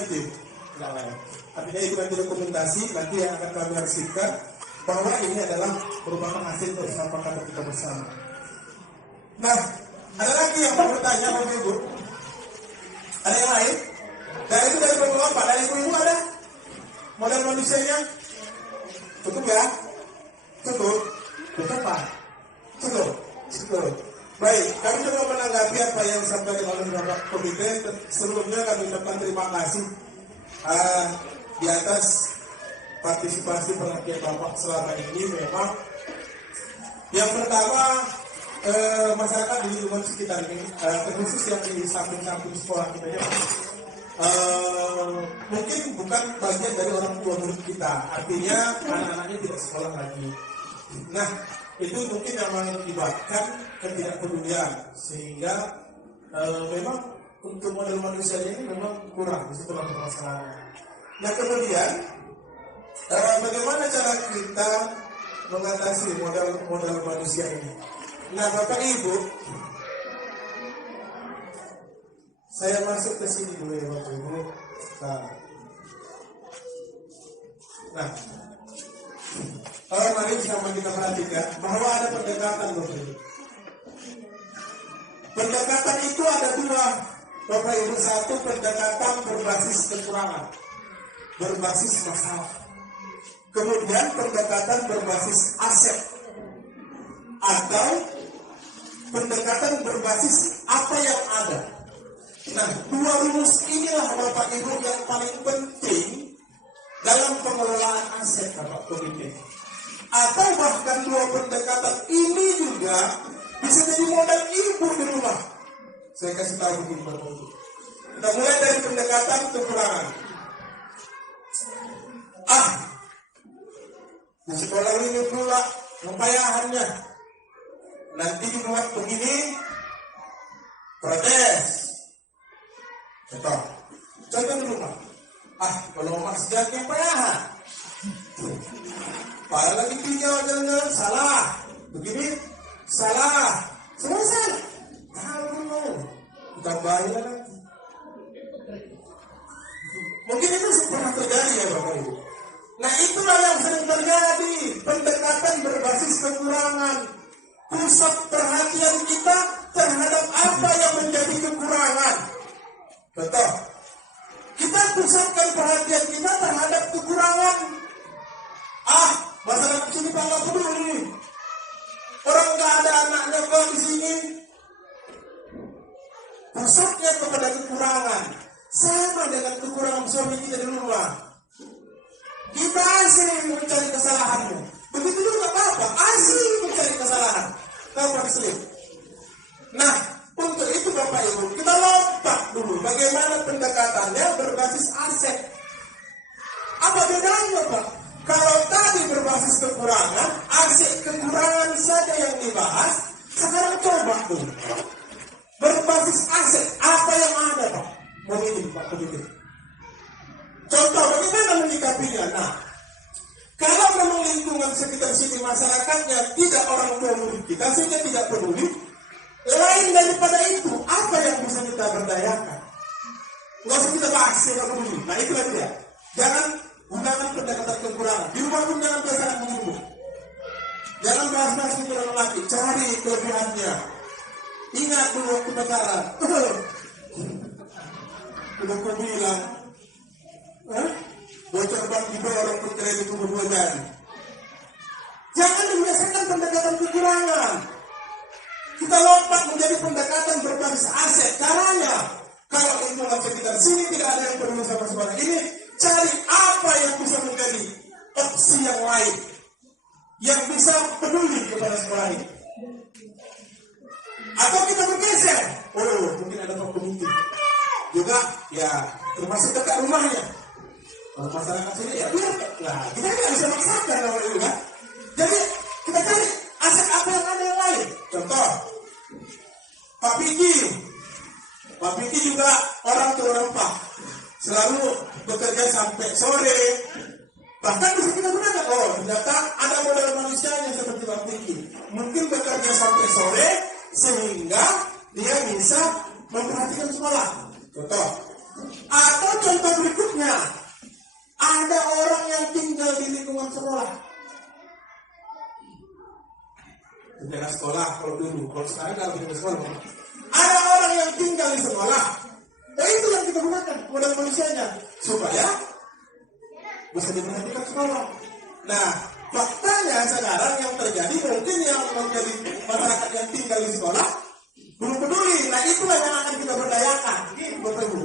preventif. Tidak lain. Artinya itu nanti dokumentasi, nanti yang akan kami hasilkan bahwa ini adalah merupakan hasil kesepakatan kita bersama. Nah, ada lagi yang mau bertanya, Bapak Ibu? Ada yang lain? Dari itu dari Bapak, dari Ibu ada? Modal manusianya? Cukup ya? Cukup? Cukup Pak? Cukup? Cukup. Baik, kami coba menanggapi apa yang disampaikan oleh Bapak Komite. Sebelumnya kami ucapkan terima kasih di atas partisipasi pengertian Bapak selama ini. Memang yang pertama masyarakat di lingkungan sekitar ini, terkhusus yang di samping-samping sekolah kita ya, mungkin bukan bagian dari orang tua murid kita, artinya anak-anaknya tidak sekolah lagi. Nah, itu mungkin yang mengakibatkan ketidakpedulian, sehingga memang untuk model manusianya ini memang kurang, di situ permasalahan. Nah kemudian bagaimana cara kita mengatasi modal manusia ini? Nah Bapak Ibu, saya masuk ke sini dulu ya Bapak Ibu. Nah, mari sama kita perhatikan bahwa ada pendekatan Bapak Ibu. Pendekatan itu ada dua Bapak Ibu. Satu, pendekatan berbasis kekurangan, berbasis masalah. Kemudian pendekatan berbasis aset, atau pendekatan berbasis apa yang ada. Nah, dua rumus inilah Bapak Ibu yang paling penting dalam pengelolaan aset Bapak Komite. Atau bahkan dua pendekatan ini juga bisa jadi modal ibu di rumah. Saya kasih tahu begini Bapak Ibu. Kita mulai dari pendekatan kekurangan. Di sekolah ini pula kepayahannya. Nanti dibuat begini, protes. Contoh di rumah. Kalau Mas Jaki payahan. Padahal lagi pinjau jangan salah. Begini, salah. Selesai. Kita bayar lagi. Mungkin itu pernah terjadi ya Bapak Ibu. Nah itulah yang sering terjadi. Pendekatan berbasis kekurangan. Pusat perhatian kita terhadap apa yang menjadi kekurangan. Betul. Kita pusatkan perhatian kita terhadap kekurangan. Masalah di sini Pak nggak peduli. Orang nggak ada anaknya kok di sini. Pusatnya kepada kekurangan. Sama dengan kekurangan suami kita di rumah. Kita asing mencari kesalahanmu. Begitu juga Bapak asing mencari kesalahan. Bapak selip. Nah, untuk itu Bapak Ibu, kita lompat dulu. Bagaimana pendekatannya berbasis aset. Apa bedanya Pak? Kalau tadi berbasis kekurangan, aset kekurangan saja yang dibahas. Sekarang coba dulu. Berbasis aset, apa yang ada Pak? Begini Pak, begini. Contoh bagaimana menyikapinya? Nah, kalau memang lingkungan sekitar sini masyarakatnya tidak orang tua murid kita, sehingga tidak peduli. Lain daripada itu, apa yang bisa kita berdayakan? Nggak usah kita bahas, tidak peduli. Nah itulah dia. Jangan gunakan pendekatan kekurangan. Di rumah pun jangan biasakan begini. Jangan bahas-bahas kekurangan lagi. Cari kelebihannya. Ingat dulu waktu pacaran. Udah kau bilang, bocor bank didorong ke kredit umur 2 jari. Jangan membiasakan pendekatan kekurangan. Kita lompat menjadi pendekatan berbasis aset. Caranya, kalau lingkungan sekitar sini tidak ada yang peduli sama sekolah ini, cari apa yang bisa menjadi opsi yang lain yang bisa peduli kepada sekolah ini. Atau kita bergeser. Mungkin ada komite juga, ya termasuk dekat rumahnya. Kalau masyarakat sini ya biar. Nah, kita tidak bisa maksakan kalau itu kan. Jadi kita cari aset apa yang ada yang lain. Contoh, Pak Piki juga orang tua rempah, selalu bekerja sampai sore. Bahkan bisa kita gunakan, ternyata ada modal manusianya seperti Pak Piki. Mungkin bekerja sampai sore sehingga dia bisa memperhatikan sekolah. Contoh. Atau contoh berikutnya. penjaga sekolah kalau dulu. Kalau sekarang kalau penjaga sekolah, ada orang yang tinggal di sekolah. Dan itu yang kita gunakan modal manusianya supaya bisa diperhatikan sekolah. Nah, faktanya sekarang yang terjadi mungkin yang menjadi masyarakat yang tinggal di sekolah belum peduli. Nah, itulah yang akan kita berdayakan. Ini Bapak Ibu.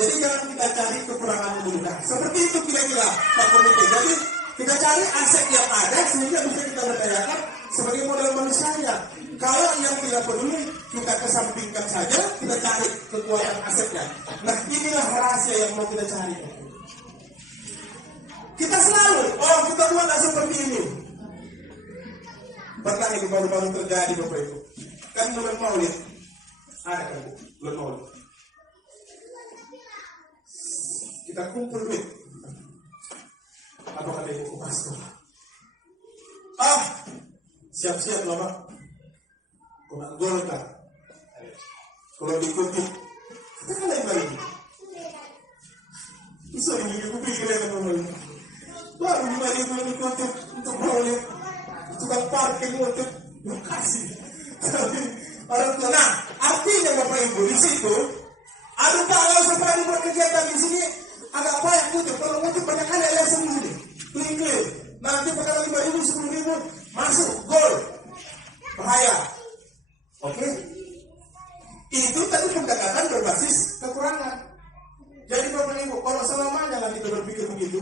Jadi jangan kita cari kekurangan dulu. Nah, seperti itu kira-kira Pak Komite. Jadi kita cari aset yang ada sehingga bisa kita berdayakan sebagai modal manusianya. Kalau yang tidak peduli, kita kesampingkan saja, kita cari kekuatan asetnya. Nah, inilah rahasia yang mau kita cari. Kita selalu, kita buat seperti ini. Pernah itu baru-baru terjadi Bapak Ibu. Kan bulan Maulid. Ada kan Bu, bulan Maulid. Kita kumpul duit. Apa kata Ibu Pastor? Siap-siap lah Pak. Kena golkar. Kalau dikutip, kita kan lain lagi. Bisa ini aku pikirin apa Maulid. Baru 5.000 dikutip untuk Maulid. Tukang parkir untuk lokasi. Tapi orang tua. Nah, artinya Bapak Ibu di situ, aduh Pak, kalau sampai buat kegiatan di sini agak banyak kutip. Kalau kutip banyak kali ada sendiri. Klik. Nanti perkara 5.000, 10.000 masuk gol. Bahaya. Oke? Itu tadi pendekatan berbasis kekurangan. Jadi Bapak Ibu, kalau selamanya lah kita berpikir begitu,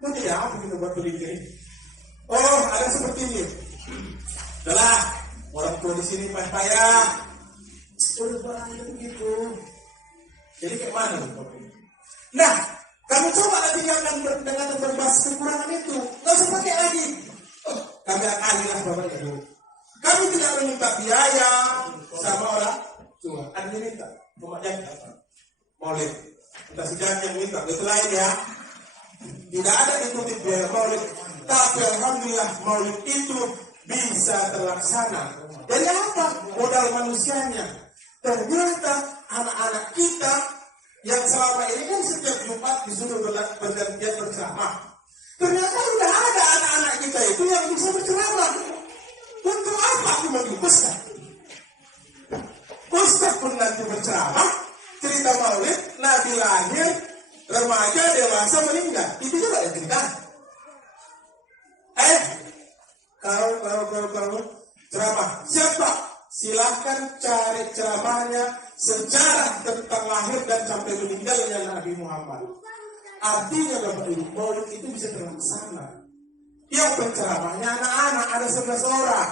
nanti ya apa kita buat berpikir? Ada seperti ini. Adalah orang tua di sini payah. Udah bahaya begitu. Jadi kayak mana Bapak Ibu? Nah, kami coba tinggalkan dengan berbasis kekurangan itu. Nggak usah pakai lagi. Kami akalilah Bapak Ibu. Kami tidak meminta biaya sama orang tua. Ada yang minta, pemakaian Maulid. Kita sedang yang minta, itu lain ya. Tidak ada dikutip biaya Maulid. Tapi Alhamdulillah Maulid itu bisa terlaksana. Dari apa? Modal manusianya. Ternyata anak-anak kita yang selama ini kan setiap Jumat disuruh bergantian berceramah. Ternyata sudah ada anak-anak kita itu yang bisa berceramah. Untuk apa aku bagi Ustaz? Ustaz pun nanti berceramah, cerita Maulid, Nabi lahir, remaja, dewasa, meninggal. Itu juga yang cerita. Kalau ceramah, siapa? Silahkan cari ceramahnya sejarah tentang lahir dan sampai meninggalnya Nabi Muhammad. Artinya Bapak Ibu, Maulid itu bisa terlaksana. Yang berceramahnya anak-anak ada 11 orang.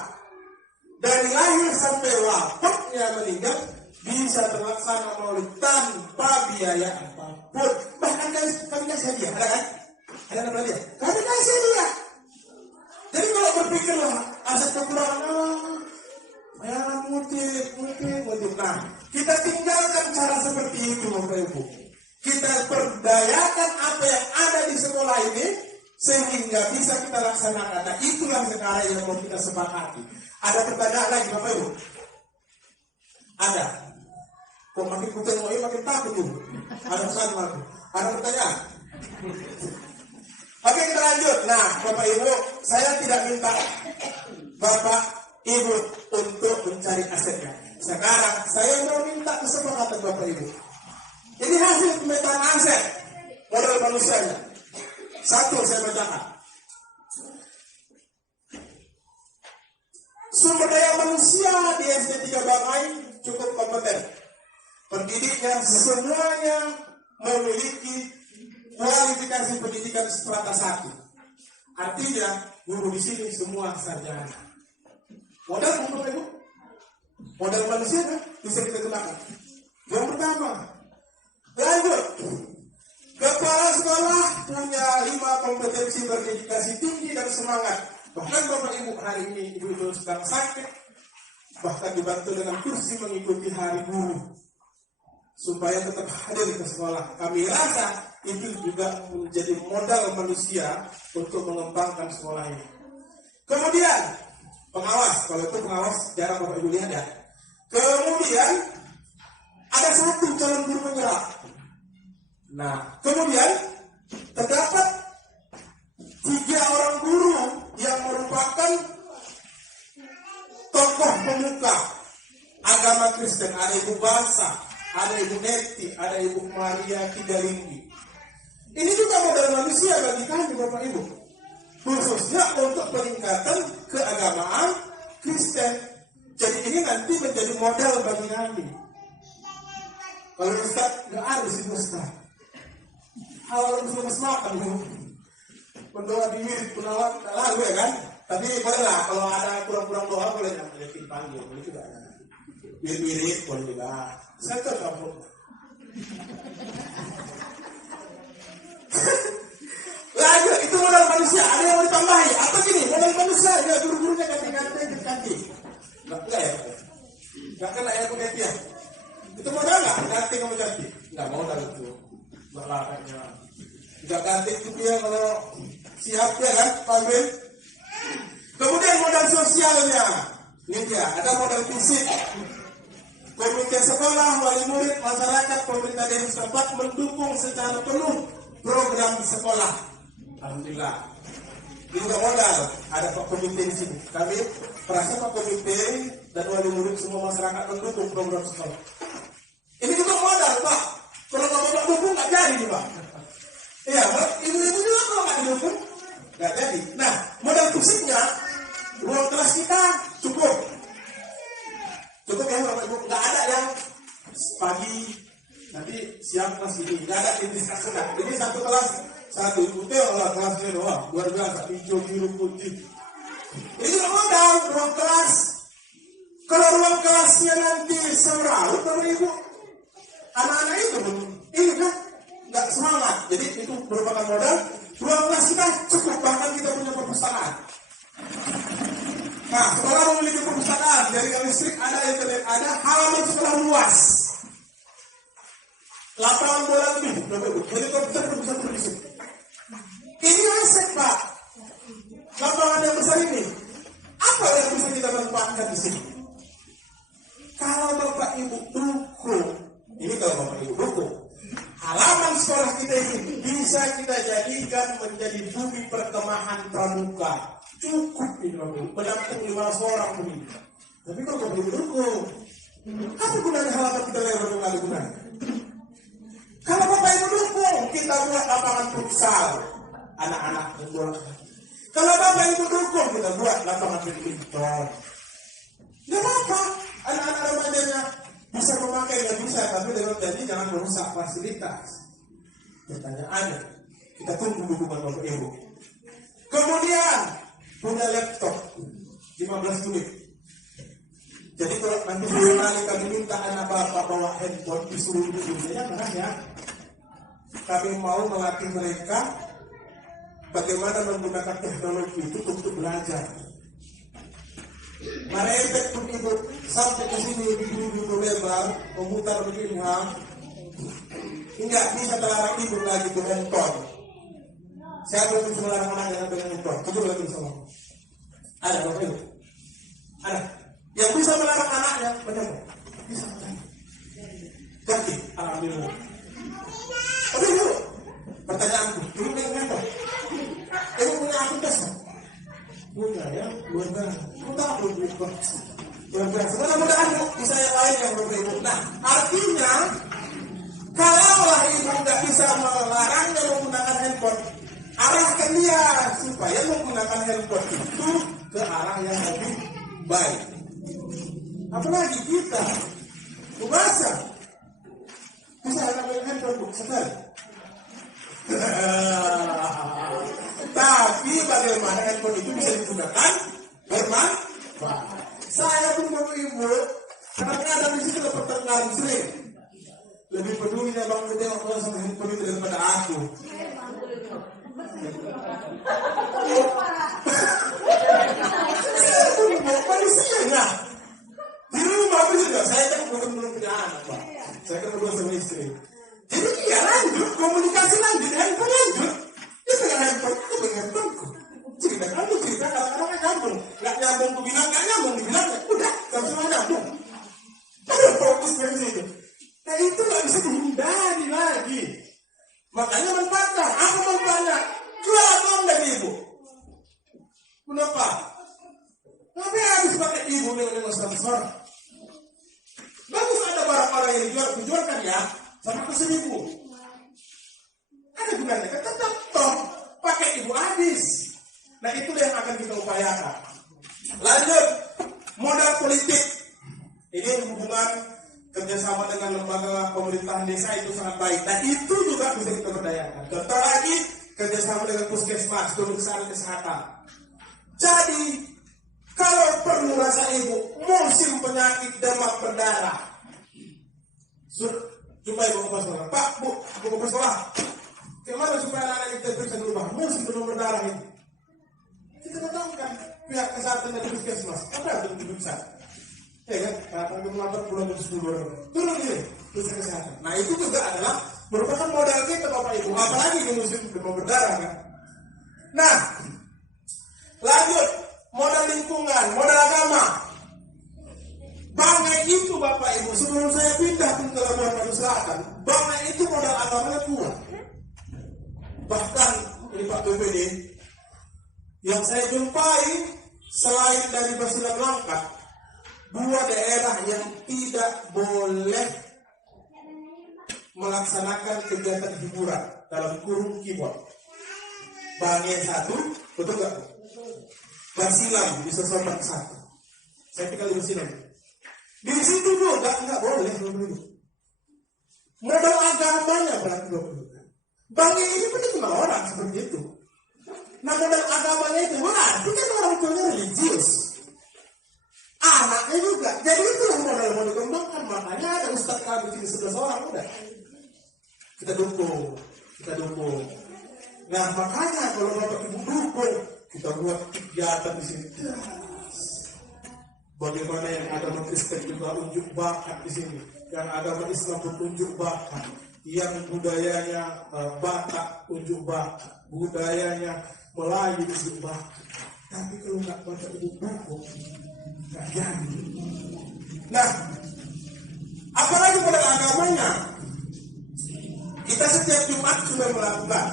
Dari lahir sampai wafatnya meninggal bisa terlaksana Maulid tanpa biaya apapun. Bahkan kami kasih hadiah, ada kan? Ada yang hadiah? Kami kasih hadiah. Jadi kalau berpikirlah aset kekurangan, mutip. Nah, kita tinggalkan cara seperti itu Bapak Ibu. Kita perdayakan apa yang ada di sekolah ini sehingga bisa kita laksanakan. Nah, itulah sekarang yang mau kita sepakati. Ada pertanyaan lagi Bapak Ibu? Ada. Kok makin kutengok makin takut tuh. Ada pertanyaan? Oke, kita lanjut. Nah, Bapak Ibu, saya tidak minta Bapak Ibu untuk mencari asetnya. Sekarang saya mau minta kesepakatan Bapak Ibu. Ini hasil pemetaan aset modal manusianya. Satu saya bacakan. Sumber daya manusia di SD 3 Bangai cukup kompeten. Pendidiknya semuanya memiliki kualifikasi pendidikan strata 1. Artinya guru di sini semua sarjana. Modal Bapak Ibu? Modal manusia kan bisa kita gunakan. Yang pertama, lanjut. Kepala sekolah punya 5 kompetensi berdedikasi tinggi dan semangat. Bahkan Bapak Ibu hari ini ibu-ibu sedang sakit, bahkan dibantu dengan kursi mengikuti hari guru supaya tetap hadir ke sekolah. Kami rasa itu juga menjadi modal manusia untuk mengembangkan sekolah ini. Kemudian pengawas, kalau itu pengawas jarang Bapak Ibu lihat ya. Kemudian ada satu calon guru penggerak. Nah, kemudian terdapat 3 orang guru yang merupakan tokoh pemuka agama Kristen. Ada Ibu Basa, ada Ibu Neti, ada Ibu Maria Kigalinggi. Ini juga modal manusia bagi kami Bapak Ibu, khususnya untuk peningkatan keagamaan Kristen. Jadi ini nanti menjadi modal bagi kami. Kalau Ustaz nggak ada sih Ustaz. Kalau Ustaz makan mendoa di wirid penawar lalu ya kan. Tapi boleh lah kalau ada kurang-kurang doa boleh dipanggil, boleh juga. Wirid boleh juga. Saya kan kamu. Lanjut, itu modal manusia. Ada yang mau ditambahi? Apa gini? Modal manusia, ya guru-gurunya ganti. Enggak ya? Enggak kena ya punya dia. Itu modal nggak? Ganti kamu ganti? Nggak modal itu. Nggak lah kayaknya. Nggak ganti itu dia kalau siap ya kan, pamit. Kemudian modal sosialnya. Ini dia, ada modal fisik. Komite sekolah, wali murid, masyarakat, pemerintah daerah setempat mendukung secara penuh program sekolah. Alhamdulillah. Ini juga modal. Ada Pak Komite di sini. Kami perasa Pak Komite dan wali murid semua masyarakat mendukung program sekolah. Ini juga modal Pak. Kalau Bapak dukung nggak jadi nih Pak. Iya, ibu-ibu juga kalau nggak didukung nggak jadi. Nah, modal fisiknya ruang kelas kita cukup ya Bapak Ibu. Nggak ada yang pagi nanti siang kelas ini. Nggak ada indikasi. Ini satu kelas satu ikuti olah kelasnya doang. Luar biasa hijau biru putih. Ini juga modal ruang kelas. Kalau ruang kelasnya nanti semeraut Bapak Ibu, anak-anak itu ini kan nggak semangat. Jadi itu merupakan modal. Ruang kelas kita cukup, bahkan kita punya perpustakaan. Nah, sekolah memiliki perpustakaan, jaringan listrik ada, internet ada, halaman sekolah luas, lapangan bola lebih, helikopter bisa berisik. Ini aset Pak, lapangan yang besar ini. Apa yang bisa kita manfaatkan di sini? Kalau Bapak Ibu dukung, ini kalau Bapak Ibu dukung, halaman sekolah kita ini bisa kita jadikan menjadi bumi perkemahan pramuka. Cukup ini Bapak Ibu, menampung 500 orang begini. Tapi kalau Bapak Ibu dukung, apa gunanya halaman kita lebar nggak ada gunanya? Kalau Bapak Ibu dukung, kita buat lapangan futsal, anak-anak berbola. Kalau Bapak Ibu dukung, kita buat lapangan badminton. Nggak apa-apa, anak-anak remajanya bisa memakai, nggak bisa, tapi dengan janji jangan merusak fasilitas. Pertanyaannya, kita tunggu dukungan Bapak Ibu. Kemudian punya laptop 15 unit. Jadi kalau nanti kali kami minta anak bapak bawa handphone disuruh duduknya ya, kami mau melatih mereka bagaimana menggunakan teknologi itu untuk belajar. Mereka pun ibu sampai ke sini duduk lebar, memutar begini enggak bisa terlarang ibu lagi ke handphone. Saya belum bisa melarang anaknya dengan handphone. Coba lagi sama. Ada Bapak Ibu? Ada. Yang bisa melarang anaknya benar? Bisa. Ganti. Alhamdulillah. Oke dulu. Pertanyaanku, dulu dengan handphone. Ibu punya aplikasi? Punya ya, luar biasa. Kamu tahu belum itu? Luar biasa. Mudah-mudahan bisa yang lain yang berbeda. Nah, artinya kalaulah ibu nggak bisa melarangnya menggunakan handphone, arahkan dia supaya menggunakan handphone itu ke arah yang lebih baik. Apalagi kita, masa bisa ambil handphone sekali. Tapi bagaimana handphone itu bisa digunakan bermanfaat. Saya pun Bapak Ibu, kadang-kadang di situ dapat terkenal sering. Lebih pedulinya Bang Gede waktu sama handphone itu daripada aku. Manusia di rumah aku juga, saya kan belum punya anak Pak. Saya kan berdua sama istri. Jadi ya lanjut, komunikasi lanjut, handphone lanjut. Dia pegang handphone, aku pegang handphoneku. Cerita kamu, cerita kadang-kadang nyambung. Nggak nyambung, aku bilang nggak nyambung, dibilangnya udah, nggak semua nyambung. Ada fokus dari situ. Nah itu nggak bisa dihindari lagi. Makanya manfaatkan. Apa manfaatnya? Jual dari ibu. Kenapa? Tapi habis pakai ibu dengan 100 orang. Bagus ada barang-barang yang dijualkan ya, sama ke 1.000. Ada gunanya kan, tetap toh pakai ibu habis. Nah itulah yang akan kita upayakan. Lanjut, modal politik. Ini hubungan kerjasama dengan lembaga pemerintahan desa itu sangat baik. Nah itu juga bisa kita berdayakan. Contoh lagi, kerjasama dengan puskesmas, pemeriksaan kesehatan. Jadi, kalau perlu rasa ibu, musim penyakit demam berdarah. Jumpa ibu ke sekolah. Pak, bu ke sekolah. Gimana supaya anak-anak kita bisa berubah? Musim demam berdarah ini. Kita datangkan pihak kesehatan dari puskesmas. Apa yang bisa? Ya kan? Kata mengatur bulan ke-10 turun ini pusat kesehatan. Nah itu juga adalah merupakan modal kita Bapak Ibu. Apalagi di musim demam berdarah kan. Nah, lanjut modal lingkungan, modal agama. Banggai itu Bapak Ibu sebelum saya pindah ke Labuan Batu Selatan, Banggai itu modal agamanya kuat. Bahkan ini Pak BPD yang saya jumpai selain dari Basilan Langkat, 2 daerah yang tidak boleh melaksanakan kegiatan hiburan dalam kurung keyboard. Banggai 1, betul nggak? Basilan bisa sobat 1. Saya tinggal di Basilan. Di situ juga nggak boleh begitu. Modal agamanya berarti 20. Banggai ini benar cuma orang seperti itu. Nah modal agamanya itu berarti kan orang tuanya religius. Anaknya juga. Jadi itulah modal mau dikembangkan. Makanya ada ustadz kami di sini 11 orang udah. Kita dukung. Nah makanya kalau Bapak Ibu dukung, kita buat kegiatan di sini. Bagaimana yang agama Kristen juga unjuk bakat di sini, yang agama Islam pun unjuk bakat, yang budayanya Batak unjuk bakat, budayanya Melayu unjuk bakat. Tapi kalau nggak Bapak Ibu dukung, nggak jadi. Nah, apalagi pada agamanya, kita setiap Jumat sudah melakukan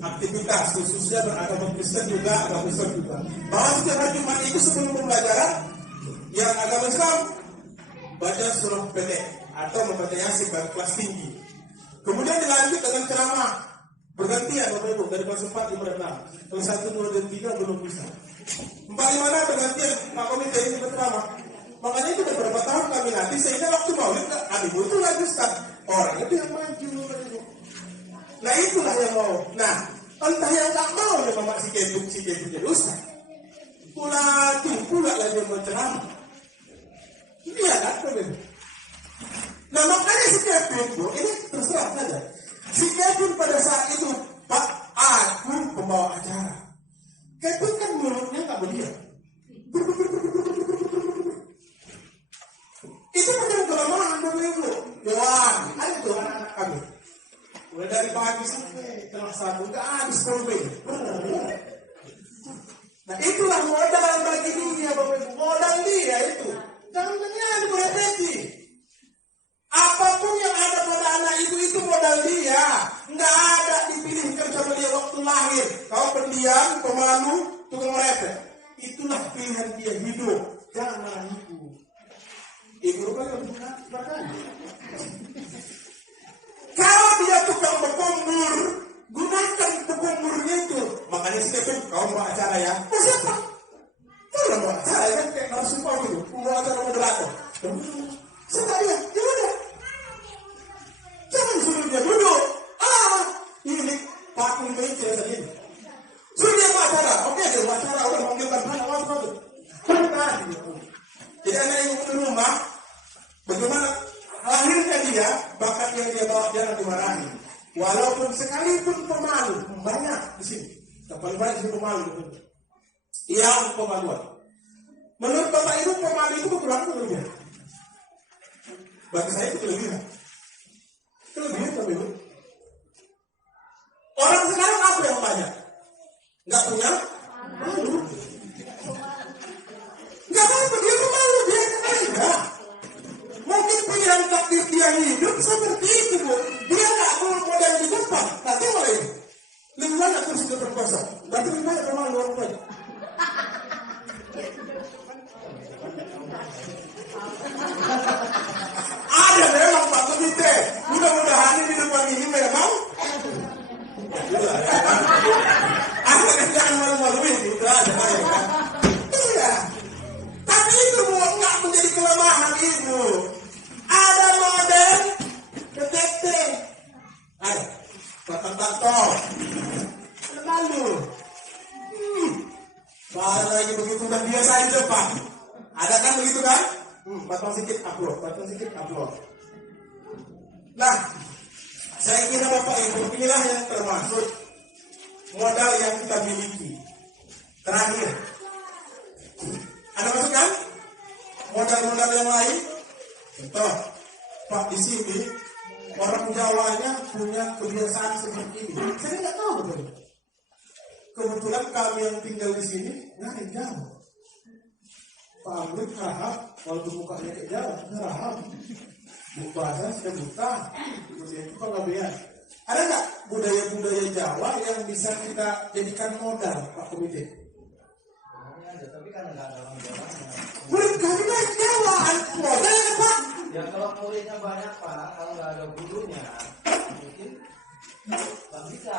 aktivitas khususnya beragama Kristen juga, agama Islam juga. Bahwa setiap hari Jumat itu sebelum pembelajaran, yang agama Islam baca surah pendek atau membaca Yasin pada kelas tinggi. Kemudian dilanjut dengan ceramah bergantian Bapak Ibu dari kelas 4 ke 6. Kalau 1, 2, dan 3 belum bisa. 4, 5 bergantian Pak Komite ini berceramah. Makanya itu beberapa tahun kami nanti sehingga waktu maulid kami butuh lagi Ustaz. Orang itu yang maju. Nah itulah yang mau. Nah entah yang tak mau ya Mama si kebuk jadi Ustaz. Pula lagi yang berceramah. Iya kan, Bapak. Nah makanya si Kevin, ini terserah saja. Si Kevin pada saat itu, Pak, aku pembawa acara. Kevin kan mulutnya nggak berdiam. Itu macam kelemahan Bapak Ibu. Wah, ada tuh anak-anak kami. Mulai dari pagi sampai kelas 1, nggak habis problem. Nah itulah modal bagi dunia Bapak Ibu. Modal dia itu. Jangan ternyata berepeti. Apapun yang ada pada anak itu modal dia. Nggak ada dipilihkan sama dia waktu lahir. Kau pendiam, pemalu, tukang merepet. Itulah pilihan dia hidup. Jangan marah ibu. Ibu rupanya berkali. Kalau dia tukang berkumpul, gunakan berkumpulnya itu. Makanya Stephen, kau mau acara ya? Oh siapa? Itu mau acara kan kayak harus support gitu. Mau acara moderator. Siapa dia? Gimana? Jangan suruh dia duduk. Ini Pak Kumei cerita ini. Suruh dia mau acara. Oke, dia mau acara. Udah manggilkan anak waktu. Jadi anak ibu di rumah, bagaimana lahirnya dia, bakat yang dia bawa jangan dimarahi. Walaupun sekalipun pemalu, banyak di sini. Yang paling banyak di pemalu. Yang pemaluan. Menurut Bapak Ibu, pemalu itu kekurangan atau kelebihan? Bagi saya itu kelebihan. Kelebihan Bapak Ibu. Orang sekarang apa yang banyak? Nggak punya malu. Nggak apa-apa, dia pemalu, dia aja. Mungkin pilihan takdir dia hidup seperti itu, Bu. Dia nggak perlu modal di depan. Nanti mulai ini. Lebih banyak kursi depan kosong. Nanti lebih banyak pemalu orang banyak. sudah biasa di depan. Ada kan begitu kan? Batang sedikit upload. Nah, saya kira Bapak Ibu, inilah yang termasuk modal yang kita miliki. Terakhir, ada masukan? Modal-modal yang lain? Contoh, Pak, di sini orang Jawanya punya kebiasaan seperti ini. Saya nggak tahu betul. Kebetulan kami yang tinggal di sini nggak Jawa. Pak Amrit rahab, walaupun mukanya kayak Jawa, rahab. Bahasa sudah buta, kemudian itu pengabean. Ada nggak budaya-budaya Jawa yang bisa kita jadikan modal, Pak Komite? Ada, tapi kan nggak ada orang Jawa. Karena Jawa, modal ya Pak? Ya kalau muridnya banyak Pak, kalau nggak ada gurunya, mungkin nggak bisa.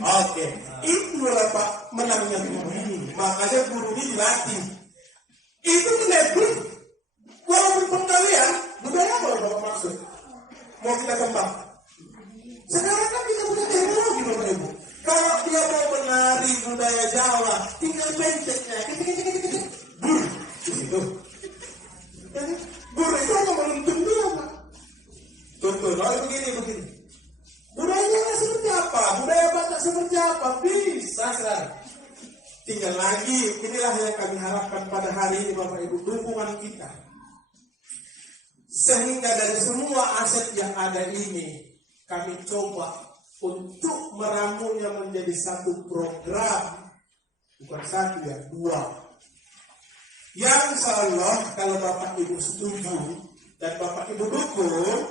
Oke, itulah Pak menangnya guru ini. Makanya guru ini dilatih. Itu lebih, walaupun penggalian, budaya apa Bapak maksud? Mau kita kembang? Sekarang kan kita punya teknologi Bapak Ibu. Kalau dia mau menari budaya Jawa, tinggal pencetnya, bur, di situ. Bur itu hanya menuntun dia Pak. Tuntun, begini. Budayanya seperti apa? Budaya Batak seperti apa? Bisa sekarang. Tinggal lagi, inilah yang kami harapkan pada hari ini Bapak Ibu, dukungan kita. Sehingga dari semua aset yang ada ini, kami coba untuk meramunya menjadi satu program. Bukan satu ya, 2. Yang insyaallah kalau Bapak Ibu setuju dan Bapak Ibu dukung,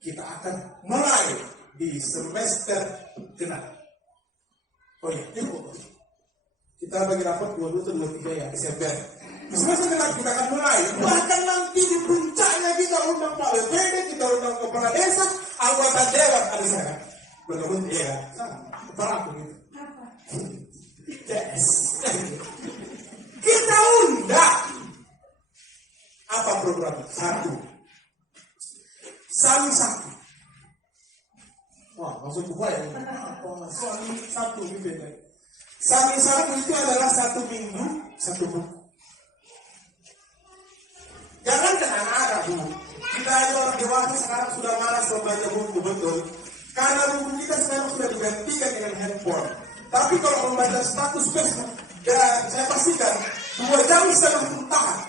kita akan mulai di semester genap. Oh iya, cukup. Kita bagi rapat 22 atau 23 ya, Desember. Di semester genap kita akan mulai. Bahkan nanti di puncaknya kita undang Pak WPD, kita undang kepala desa, anggota dewan ada saya. Belum ya, kepala aku gitu. Yes. Kita undang. Apa programnya? 1. Sami sakti. Wah, langsung buka ya. Sami satu gitu ya. Sami satu itu adalah 1 minggu 1 buku. Jangan ke anak-anak Bu. Kita aja orang dewasa sekarang sudah malas membaca buku, betul. Karena buku kita sekarang sudah digantikan dengan handphone. Tapi kalau membaca status Facebook, ya saya pastikan 2 jam setengah tahan.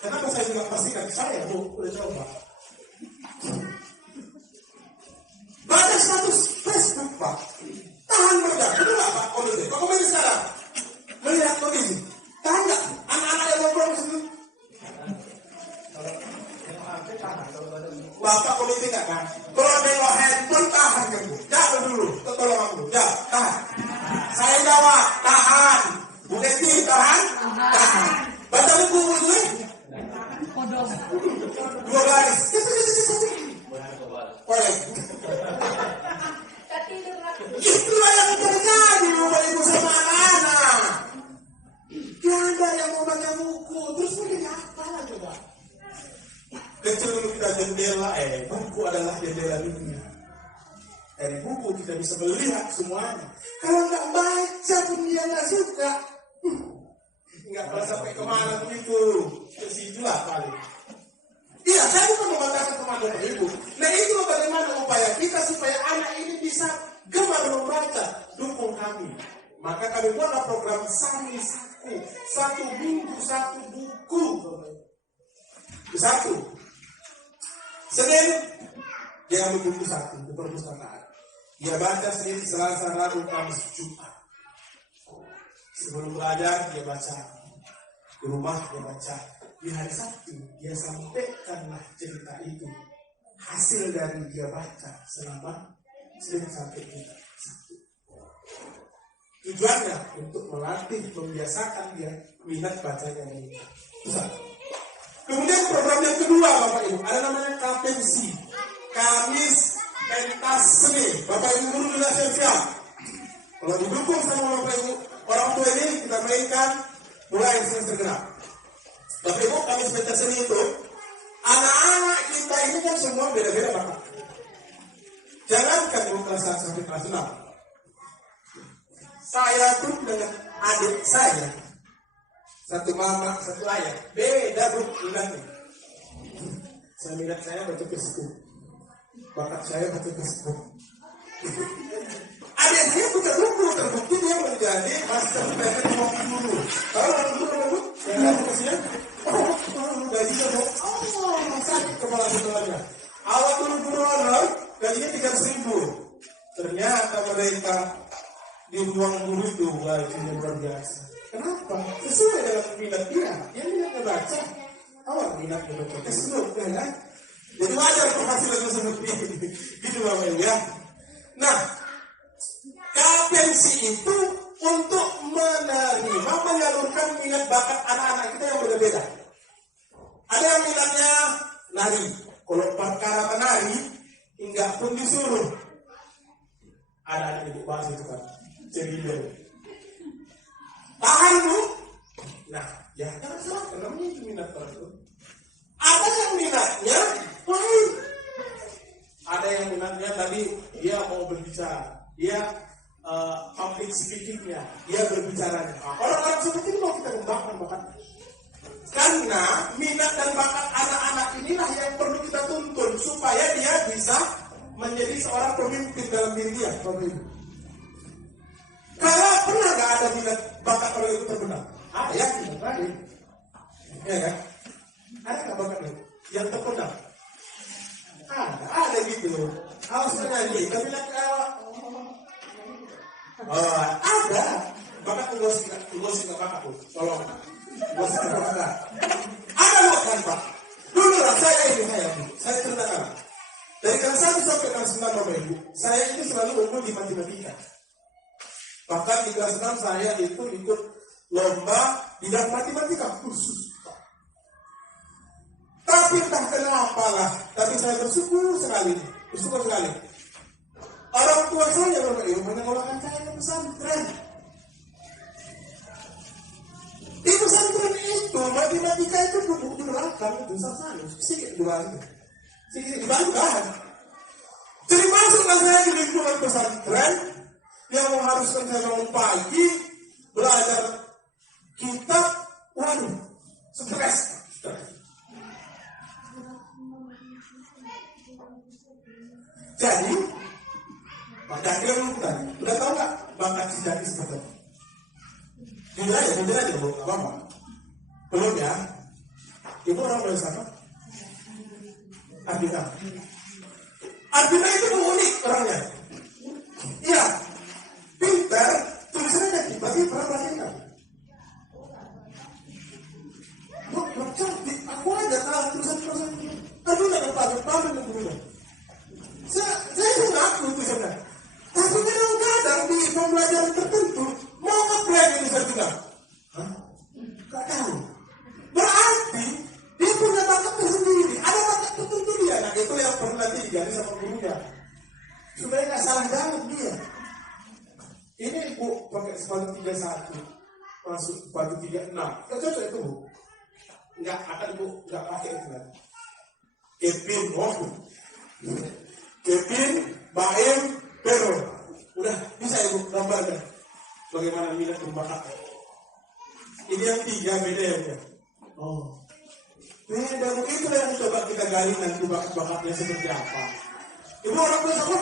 Kenapa saya juga pastikan? Saya Bu, udah coba. Baca status Facebook Pak, tahan berjam. Itu nggak Pak Komite? Pak Komite sekarang melihat kondisi, tahan nggak? Anak-anak yang ngobrol di situ. Bapak Komite nggak kan? Kalau nengok handphone tahan kan Bu? Jawab dulu, tolong aku. Jawab, tahan. Saya jawab, tahan. Bu Deti, tahan? Tahan. Baca buku itu? 2 baris. Boleh. Itulah yang terjadi Bapak Ibu sama anak-anak. Gak ada yang mau baca buku. Terus mau jadi apa lah coba? Kecil dulu kita jendela, buku adalah jendela dunia. Dari buku kita bisa melihat semuanya. Kalau nggak baca pun dia nggak suka. Nggak pernah sampai kemana begitu. Kesitulah paling. Iya, saya bukan membatalkan teman Bapak Ibu. Nah itu bagaimana upaya kita supaya anak ini bisa gemar membaca. Dukung kami. Maka kami buatlah program Sami Saku. 1 minggu 1 buku. 1. Senin dia ambil buku 1 di perpustakaan. Dia baca Senin, Selasa, Rabu, Kamis, Jumat. Sebelum belajar dia baca. Di rumah dia baca. Di hari Sabtu dia sampaikanlah cerita itu, hasil dari dia baca selama Senin sampai Sabtu. Tujuannya untuk melatih, membiasakan dia minat bacanya ini. Kemudian program yang kedua Bapak Ibu ada namanya KPMC, Kamis Pentas Seni. Bapak Ibu guru juga siap-siap. Kalau didukung sama Bapak Ibu orang tua ini kita mainkan mulai semester genap. Bapak Ibu, kami pentas seni itu, anak-anak kita ini kan semua beda-beda Bapak. Jangankan mau kelas 1 sampai kelas 6. Saya pun dengan adik saya, Satu mama, satu ayah. Beda bu, minatnya. Saya minat saya baca Facebook. Bakat saya baca Facebook. Adik saya baca buku, terbukti dia menjadi master plan hoki guru. Tahu orang guru apa bu? Yang ada kasihan? Gajinya bu. Sakit kepala sekolahnya. Awal guru-guru orang, gajinya 300.000. Ternyata mereka di ruang guru itu gajinya luar biasa. Kenapa? Sesuai dengan minat dia. Dia minatnya baca. Awal minatnya baca Facebook, kan? Jadi wajar penghasilan seperti ini. Gitu Bapak Ibu ya. Nah, KPMC itu untuk menerima, menyalurkan minat bakat anak-anak kita yang berbeda. Ada yang minatnya nari. Kalau perkara menari, enggak pun disuruh. Ada ibu bahas itu kan. Cerita. Tahan bu. Nah, ya jangan salah. Namanya itu minat itu. Ada yang minatnya lain. Ada yang minatnya tadi dia mau berbicara. Dia public speaking-nya. Dia berbicaranya. Nah, orang-orang seperti ini mau kita kembangkan bakat. Karena minat dan bakat anak-anak inilah yang perlu kita tuntun supaya dia bisa menjadi seorang pemimpin dalam diri dia. Kalau pernah nggak ada minat bakat orang itu terbenam? Ya tidak ada. Ya kan? Ada nggak bakat itu yang terbenam? Ada gitu. Harus nyanyi, tapi nanti ada. Bakat gue sih nggak bakat tuh. Tolong. Gue sih nggak bakat. Ada bukan Pak? Dulu lah saya ceritakan. Dari kelas 1 sampai kelas 9 Bapak Ibu, saya itu selalu unggul di matematika. Bahkan di kelas 6 saya itu ikut lomba bidang matematika khusus. Tapi entah kenapa lah, tapi saya bersyukur sekali. Orang tua saya Bapak Ibu menyekolahkan saya ke pesantren. Di pesantren itu matematika itu duduk di belakang itu sama sedikit dibanggakan. Jadi masuklah saya di lingkungan pesantren yang mengharuskan saya bangun pagi belajar kitab. Waduh, stres. Jadi Pak Dakil udah tahu nggak bakat si Daki seperti apa? Jujur aja bu, apa? Belum ya? Ibu orang dari siapa? Ardina itu unik orangnya. Iya, pintar, tulisannya tiba-tiba pernah belajar. Cantik, aku aja tahu tulisan ini. Aduh, nggak pamer itu. Saya juga ngaku tulisannya. Tapi kadang-kadang di pembelajaran tertentu mau nge-plan ini saya juga. Nggak tahu. Berarti dia punya bakat tersendiri. Ada bakat tertentu dia. Nah itu yang perlu nanti digali sama gurunya. Supaya nggak salah jawab dia. Ini ibu pakai sepatu 31, masuk sepatu 36. Nggak cocok itu bu. Nggak akan ibu nggak pakai itu lagi. Kepin, Kepin, Baim, Pero. Udah bisa ibu gambarkan bagaimana minat dan bakat. Ini yang 3 beda ya bu. Beda begitu yang coba kita gali nanti bakat-bakatnya seperti apa. Ibu orang tua siapa?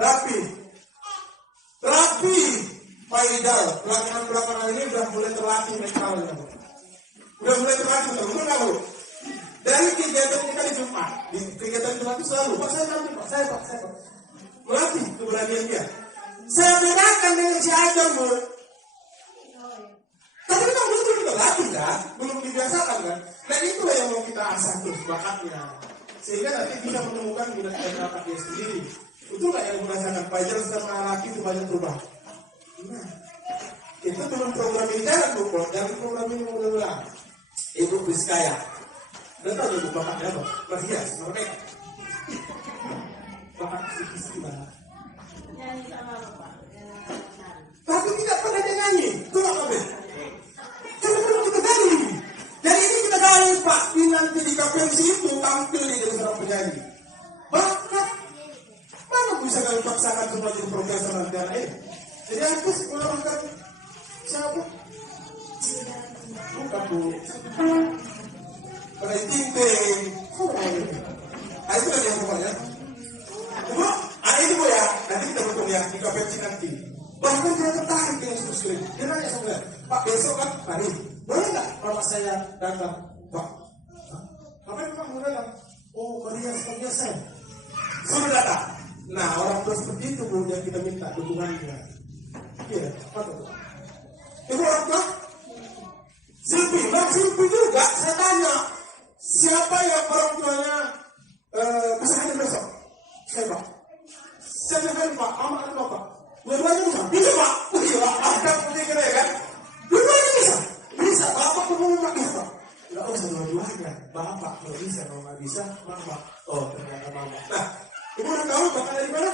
Rapi. Pak Idal, belakangan ini udah mulai terlatih mentalnya. Udah mulai terlatih betul nggak bu? Dari kegiatan kita di Jumat, di kegiatan Jumat itu selalu, Pak saya nanti, Pak saya melatih keberanian dia. Saya bedakan dengan si Ajam bu. Tapi kan belum kita latih kan, belum dibiasakan kan. Nah itulah yang mau kita asah terus bakatnya, sehingga nanti bisa menemukan minat dan bakat dia sendiri. Itulah yang merasakan Fajar sedang mengalami itu banyak perubahan. Nah, itu belum program ini jalan bu, dari program ini mulai Ibu Biskaya. Dan tahu ibu bakatnya apa? Berhias, mereka. Bakat isi mana? Nyanyi sama Bapak. Tapi tidak pernah dia nyanyi. Coba kabe. Coba kita gali. Jadi ini kita gali Pak. Nanti di KPMC itu tampil di jadi seorang penyanyi. Bakat. Mana bisa kalian paksakan semua jadi profesor nanti anak ini? Jadi aku mengarahkan siapa? Bu. Pada tinting. Nah, itu kan yang pokoknya. Ibu, itu Bu ya. Nanti kita bertemu ya di KPC nanti. Bahkan dia tertarik dengan susu ini. Dia nanya sama saya, Pak besok kan hari, boleh nggak bapak saya datang? Pak, ngapain Pak mau datang? Oh, Maria seperti biasa. Suruh datang. Nah, orang tua seperti itu Bu yang kita minta dukungannya. Iya, apa tuh? Ibu orang tua? Silpi juga. Saya tanya, siapa yang orang tuanya bisa hadir besok? Saya Pak. Siapa yang hadir Pak? Mama atau Bapak? Dua-duanya bisa? Bisa Pak. Iya Pak. Ada punya kira kan? Dua-duanya bisa. Bisa. Bapak pun mau bisa Pak. Tidak usah dua-duanya. Bapak kalau bisa, kalau nggak bisa, Mama. Oh ternyata Mama. Nah, ibu udah tahu Bapak dari mana?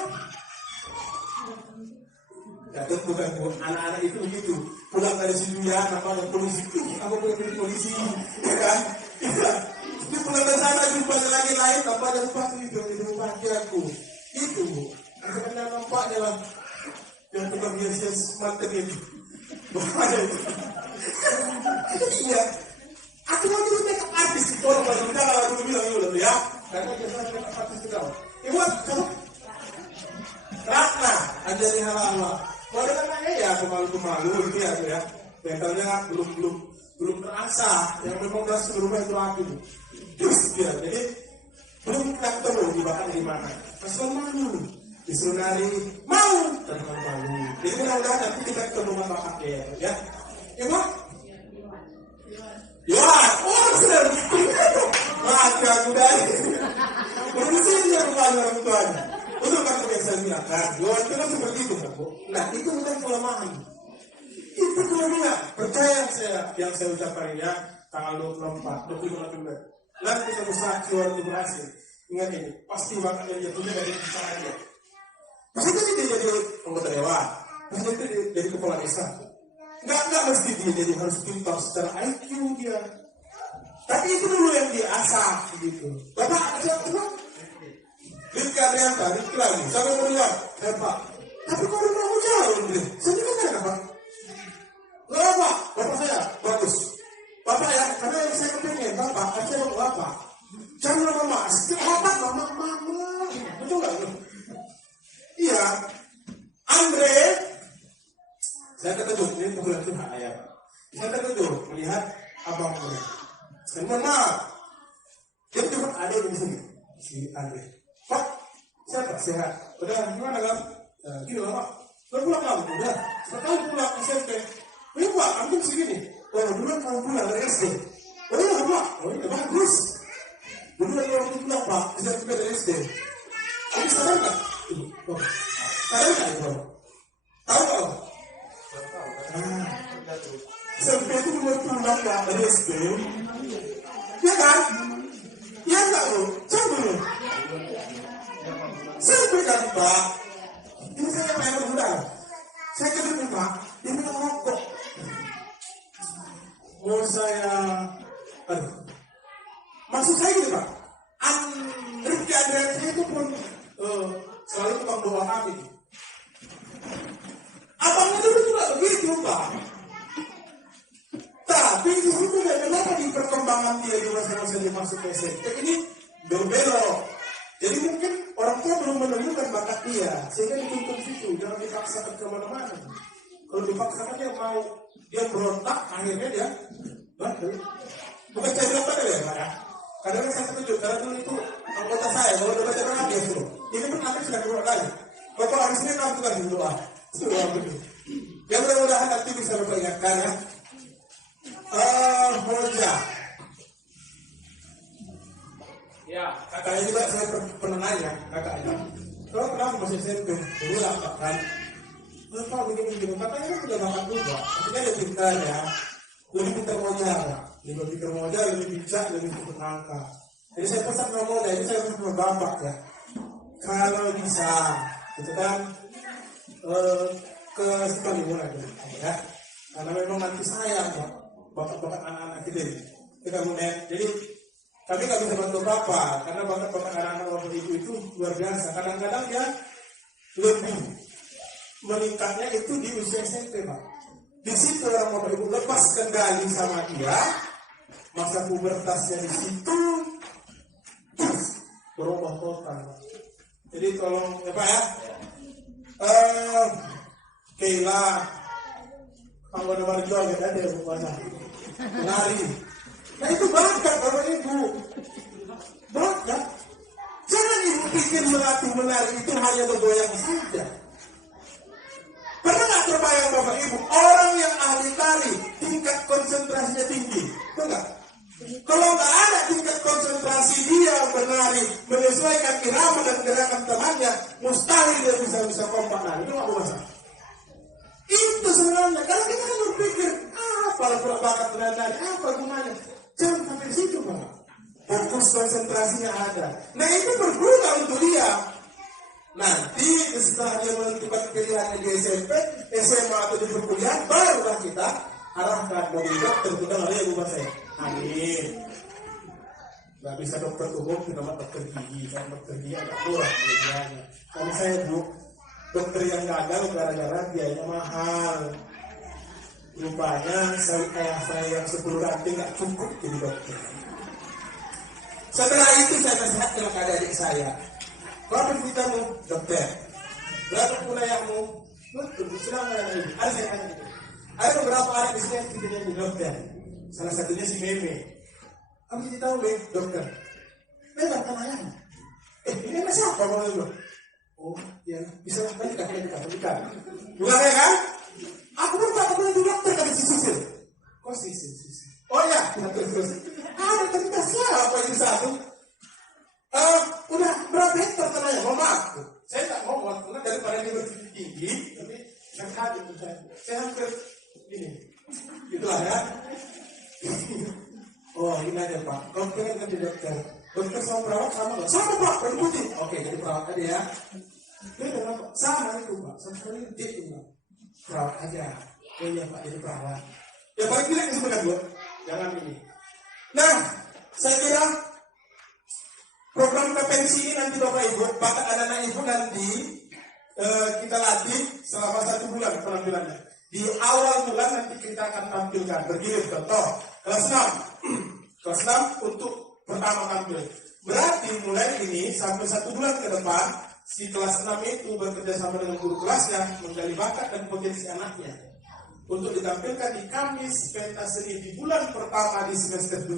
Ya tentu kan Bu, anak-anak itu begitu. Pulang dari Silian, apa yang polisi, aku punya polisi, ya kan? Itu pulang dari sana jumpa lagi lain, tampaknya lupa itu di rumah aku. Itu Bu. Akhirnya nampaknya lah yang tukang hias mantan itu. Bahaya itu. Iya. Aku mau dulu make-up artis di orang baru kita kalau dulu bilang itu ya. Karena biasanya make-up artis itu kamu. Ibu, kamu? Ratna, ajari halal. Kalau dengan nanya ya kemalu gitu ya. Mentalnya belum terasa. Yang memang dah sebelumnya itu aku. Terus dia, jadi belum kita ketemu di bahkan di mana. Masih malu. Disuruh nari mau terbang malu. Jadi mudah-mudahan nanti kita ketemu sama kakek ya. Ibu? Ya, oh sudah. Maka udah. Berusaha dia kepada orang tuanya. Betul kan yang saya bilang kan? Luar itu kan seperti itu kan Bu. Nah itu bukan kelemahan. Itu kelebihan. Percaya yang saya ucapkan ya tanggal 24, 25 November. Nanti suatu saat keluar itu berhasil. Ingat ini, pasti bakal yang jatuhnya dari bicara dia. Pasti dia jadi anggota dewan. Pasti dia jadi kepala desa. Enggak mesti dia jadi harus pintar secara IQ dia. Tapi itu dulu yang diasah gitu. Bapak coba. Rizka Adrianta, Rizki lagi. Sampai melihat, Pak. Tapi kalau udah mau jauh, saya kan apa? Enggak Pak, Bapak saya bagus. Bapak ya, karena yang saya kepengen Bapak, saya mau Bapak. Jangan Mama, setiap Bapak Mama. Betul nggak? Iya. Andre, saya terkejut, ini bulan Tuhan ya. Saya terkejut melihat abang saya. Saya mohon maaf. Dia cuma ada di sini, si Andre. Pak, siapa? Sehat. Udah, gimana kan? Gini lah Pak. Udah pulang kamu? Udah. Sekali pulang SMP. Ini Pak, antum segini. Oh, duluan kamu pulang dari SD. Oh iya Pak. Oh iya, bagus. Duluan kamu pulang Pak. Bisa juga dari SD. Tapi sadar nggak? Sadar nggak itu? Tahu nggak? SMP itu duluan pulang Pak dari SD. Ya kan? Ya nggak Bu? Coba dulu. Saya berikan Pak. Ini saya main muda. Saya kedua Pak. Ini rokok. Mau saya, maksud saya gini Pak. Rizky Adriansyah itu pun selalu tukang doa kami. Abangnya dulu juga begitu Pak. Tapi di situ kenapa di perkembangan dia di masa-masa dia masuk ke SMP ini berbelok. Jadi mungkin orang tua belum menemukan bakat dia, sehingga dituntut situ, jangan dipaksakan kemana-mana. Kalau dipaksakan dia mau, dia berontak, akhirnya dia, bukan saya bilang pada ya Pak ya. Kadang-kadang saya terkejut, karena dulu itu anggota saya, kalau udah baca doa dia suruh. Ini pun nanti sudah keluar lagi. Bapak habis ini kamu tukar doa. Suruh begitu. Ya mudah-mudahan nanti bisa Bapak ingatkan ya. Moja. Ya, kakaknya juga saya pernah nanya kakaknya. Kalau kenapa masih SMP? Dulu lah kan. Kenapa begini-begini? Kakaknya kan sudah makan juga. Maksudnya dia pintarnya. Lebih pintar Moja. Lebih pintar Moja, lebih bijak, lebih pintar angka. Jadi saya pesan sama Moja, ini saya pesan sama Bapak ya. Kalau bisa, itu kan ke Sukabumi lagi ya. Karena memang nanti sayang ya. Bapak-bapak anak-anak kita ini. Kita kemudian, jadi kami nggak bisa bantu Bapak, karena bapak-bapak anak-anak Bapak itu luar biasa. Kadang-kadang dia lebih meningkatnya itu di usia SMP Pak. Di situ orang Bapak Ibu lepas kendali sama dia, masa pubertasnya di situ berubah total. Jadi tolong ya Pak ya. Keila anggota warga gitu ada bukannya menari. Nah itu bakat Bapak Ibu. Bakat. Jangan ibu pikir melatih menari itu hanya bergoyang saja. Pernah nggak terbayang Bapak Ibu orang yang ahli tari tingkat konsentrasinya tinggi, betul nggak? Kalau nggak ada tingkat konsentrasi dia menari menyesuaikan irama dan gerakan temannya, mustahil dia bisa kompak nari. Itu nggak masalah. Itu sebenarnya. Kalau kita kan berpikir apa bakat menari, apa gunanya? Jangan sampai situ Pak. Fokus konsentrasinya ada. Nah itu berguna untuk dia. Nanti setelah dia menentukan pilihannya di SMP, SMA atau di perkuliahan, barulah kita arahkan dari dokter. Kita nggak lihat bukan saya. Amin. Nggak bisa dokter umum, kita mau dokter gigi. Kan dokter gigi agak murah biayanya. Kalau saya Bu, dokter yang gagal gara-gara biayanya mahal. Rupanya saya yang 10 ranting nggak cukup jadi dokter. Setelah itu saya nasihatkan kepada adik saya. Berapa duitmu? Dokter. Berapa kuliahmu? Sedang ada saya tanya gitu. Ada beberapa anak di sini yang kita jadi dokter. Salah satunya si Meme. Kamu jadi tahu deh dokter. Memang namanya. Ini masih apa kalau itu? Oh, ya bisa balik kita. Bukan ya kan? Aku pun tak pernah jadi dokter kata si Sisil. Kok Sisil? Oh ya, terus. Ada cerita siapa yang satu? Udah berapa hektar tanahnya? Mohon maaf. Saya tak mau buat karena daripada dia bertinggi tinggi, tapi saya kaget saya hampir ini. Itulah ya. Oh ini aja Pak. Kau pengen jadi dokter? Dokter sama perawat sama nggak? Sama Pak. Berikuti. Oke, jadi perawat aja ya. Beda Pak. Sama itu Pak. Sama sekali itu Pak. Perawat aja. Oh iya Pak, jadi perawat. Ya paling tidak sebenarnya Bu. Jangan ini. Nah, saya kira program KPMC ini nanti Bapak Ibu, bakat anak-anak Ibu nanti kita latih selama 1 bulan penampilannya. Di awal bulan nanti kita akan tampilkan. Begini contoh, kelas 6. Kelas 6 untuk pertama tampil. Berarti mulai ini sampai 1 bulan ke depan, si kelas 6 itu bekerja sama dengan guru kelasnya, menggali bakat dan potensi anaknya. Untuk ditampilkan di Kamis pentas seni di bulan pertama di semester 2.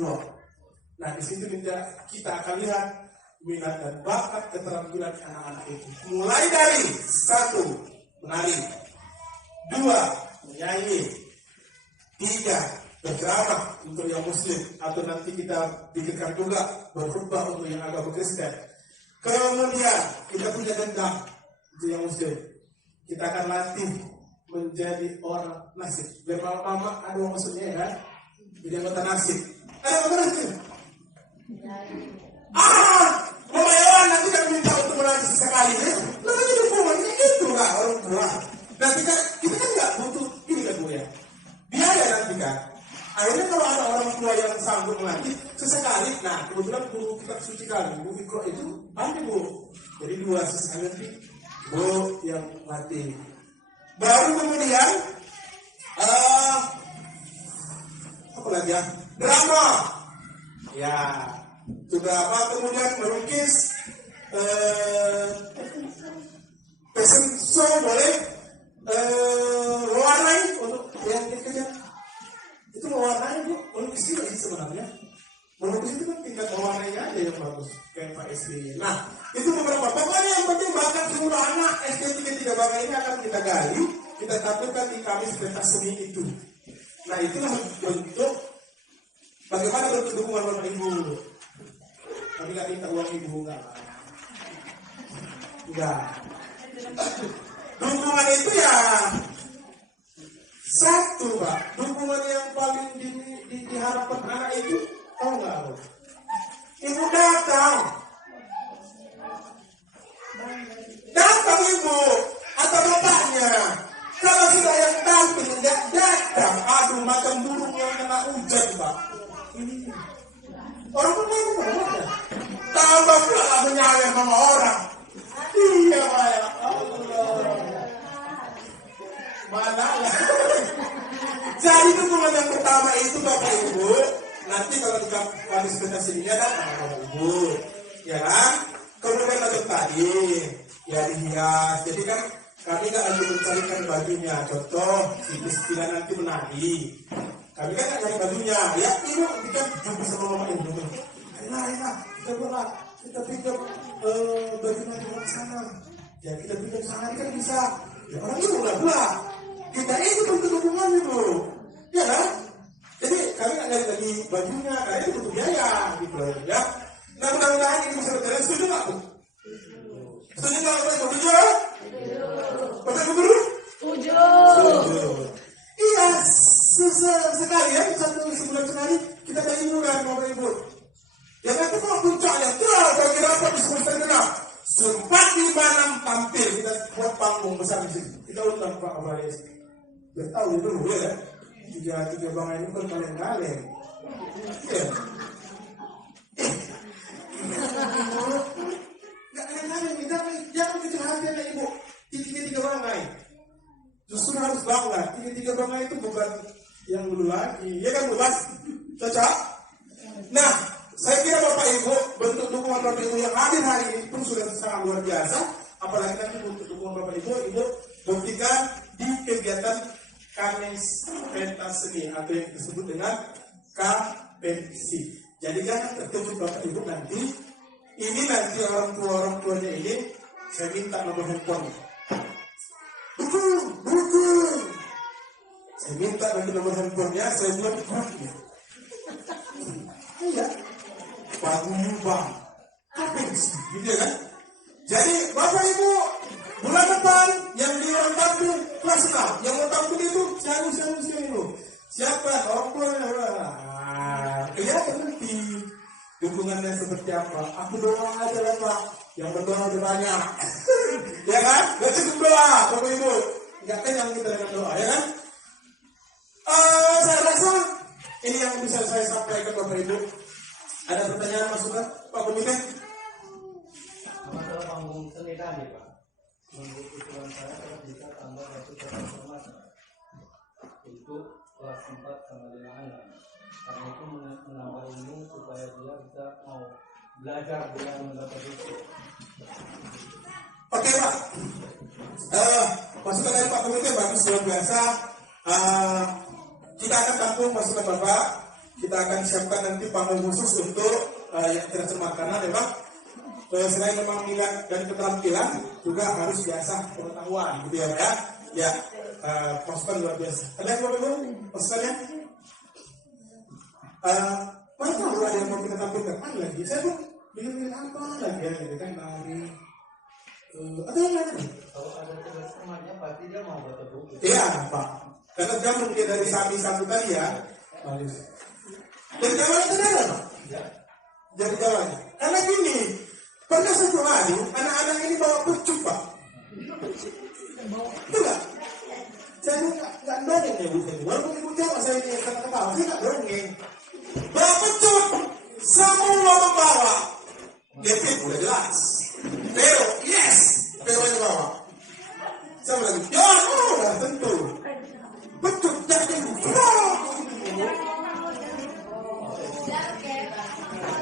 Nah di situ kita akan lihat minat dan bakat keterampilan anak-anak itu. Mulai dari 1 menari, 2 menyanyi, 3 berceramah untuk yang muslim atau nanti kita bikinkan juga berkhutbah untuk yang agama Kristen. Kemudian kita punya dendam untuk yang muslim. Kita akan latih menjadi orang nasib. Biar lama-lama ada maksudnya ya kan? Jadi anggota nasib. Ada anggota nasib. Pemayawan nanti kan minta untuk menasib sekali ya. Namanya dukungannya itu lah orang tua. Nanti kan kita kan nggak butuh ini kan Bu ya. Biaya nanti kan. Akhirnya kalau ada orang tua yang sanggup melatih sesekali, nah kebetulan guru kitab suci kami, Bu Ikro itu ada Bu. Jadi 2 sesekali nanti Bu yang latih. Baru kemudian apa lagi ya? Drama. Ya, itu drama kemudian melukis fashion show boleh mewarnai untuk yang kerja. Itu mewarnai Bu, melukis juga sih sebenarnya. Melukis itu kan tingkat mewarnainya aja yang bagus kayak Pak SBY. Nah, itu beberapa. Pokoknya yang penting bakat semua anak SD 3 bakat ini akan kita gali, kita tampilkan di Kamis pentas seni itu. Nah, itulah bentuk bagaimana bentuk dukungan Bapak Ibu. Tapi nggak minta uang Ibu enggak. Dukungan itu ya 1 Pak. Dukungan yang paling diharapkan anak itu tahu nggak Bu? Ibu datang Ibu atau bapaknya. Kalau sudah yang tampil tidak datang, aduh macam burung yang kena hujan Pak. Ini orang pun mau mana? Tambah pula menyayang sama orang. Iya Pak ya Allah. Mana ya? Jadi dukungan yang pertama itu Bapak Ibu. Nanti kalau sini ada sama ibu, ya kan? Kemudian untuk tadi, ya dihias. Jadi kan kami nggak lagi mencarikan bajunya. Contoh, bila nanti menari, kami kan nggak cari bajunya. Ya ibu, kita jumpa sama mama ibu. Ayolah, kita pinjam baju nanti orang sana. Ya kita pinjam sana kan bisa. Ya orang ibu nggak pula. Kita itu bentuk hubungan itu, ya kan? Jadi kami nggak nyari lagi bajunya, karena itu butuh biaya, gitu ya. Nah mudah-mudahan ini bisa berjalan. Setuju nggak bu? Setuju nggak bu? Setuju? Betul bu guru? Setuju. Iya, sekali ya, sebulan sekali kita ada hiburan bapak ibu. Ya kan itu mau puncaknya, bagi rapat di semester genap. Sempat di mana tampil, kita buat panggung besar di sini. Kita undang Pak Abaris. Biar tahu itu dulu ya. Tiga bang ini kan kaleng-kaleng. Iya. Gak kaleng-kaleng, jangan kecil hati anak ibu. Tiga banggai. Justru harus bangga. Tiga banggai itu bukan yang dulu lagi. Ya kan bukan? Cocok? Nah, saya kira Bapak Ibu, bentuk dukungan Bapak Ibu yang hadir hari ini pun sudah sangat luar biasa. Apalagi nanti bentuk dukungan Bapak Ibu buktikan di kegiatan Kamis Pentas Seni atau yang disebut dengan KPSI. Jadi jangan terkejut Bapak Ibu nanti. Ini nanti orang tuanya ini saya minta nomor handphone. Dukung. Saya minta nanti nomor handphonenya, saya buat grupnya. Iya. Paguyuban KPSI, gitu kan? Jadi Bapak Ibu bulan depan yang di orang tampil kelas 6, yang mau tampil itu siapa siapa orang tuanya, kelihatan nanti dukungannya seperti apa. Aku doa aja lah Pak, yang berdoa udah banyak. Ya kan? Gak cukup doa Bapak Ibu, gak kenyang kita dengan doa, ya kan? Saya rasa ini yang bisa saya sampaikan Bapak Ibu. Ada pertanyaan masukan Pak Komite? Masalah panggung seni tadi Pak, menurut usulan saya kalau bisa tambah satu transformasi untuk kelas 4 sama 5 anak, karena itu menambah ilmu supaya dia bisa mau belajar dengan mendapat itu. Oke Pak, masukan dari Pak Komite bagus, luar biasa. Kita akan tampung masukan Bapak. Kita akan siapkan nanti panggung khusus untuk yang tercemar, karena memang selain memang minat dan keterampilan juga harus biasa pengetahuan, gitu ya Pak ya. Ya, masukan luar biasa. Ada yang mau bilang masukannya? Mana tahu ada yang mau kita tampilkan? Ada lagi, saya pun bingung apa lagi ya, gitu kan tari. Ada yang lain? Kalau ada teman-temannya pasti dia mau baca buku. Iya Pak, karena dia mungkin dari satu tadi ya. Bagus. Dari Jawa itu ada Pak? Ya. Dari Jawa. Karena gini, pernah satu hari anak-anak ini bawa pucuk Pak. Enggak. Saya nggak dongeng ya Bu. Walaupun ibu Jawa saya ini kata-kata, saya nggak dongeng. Bawa pucuk, semua membawa. Gepit udah jelas. Pero, yes, pero yang bawa. Sama lagi, ya udah tentu. Pucuk jadi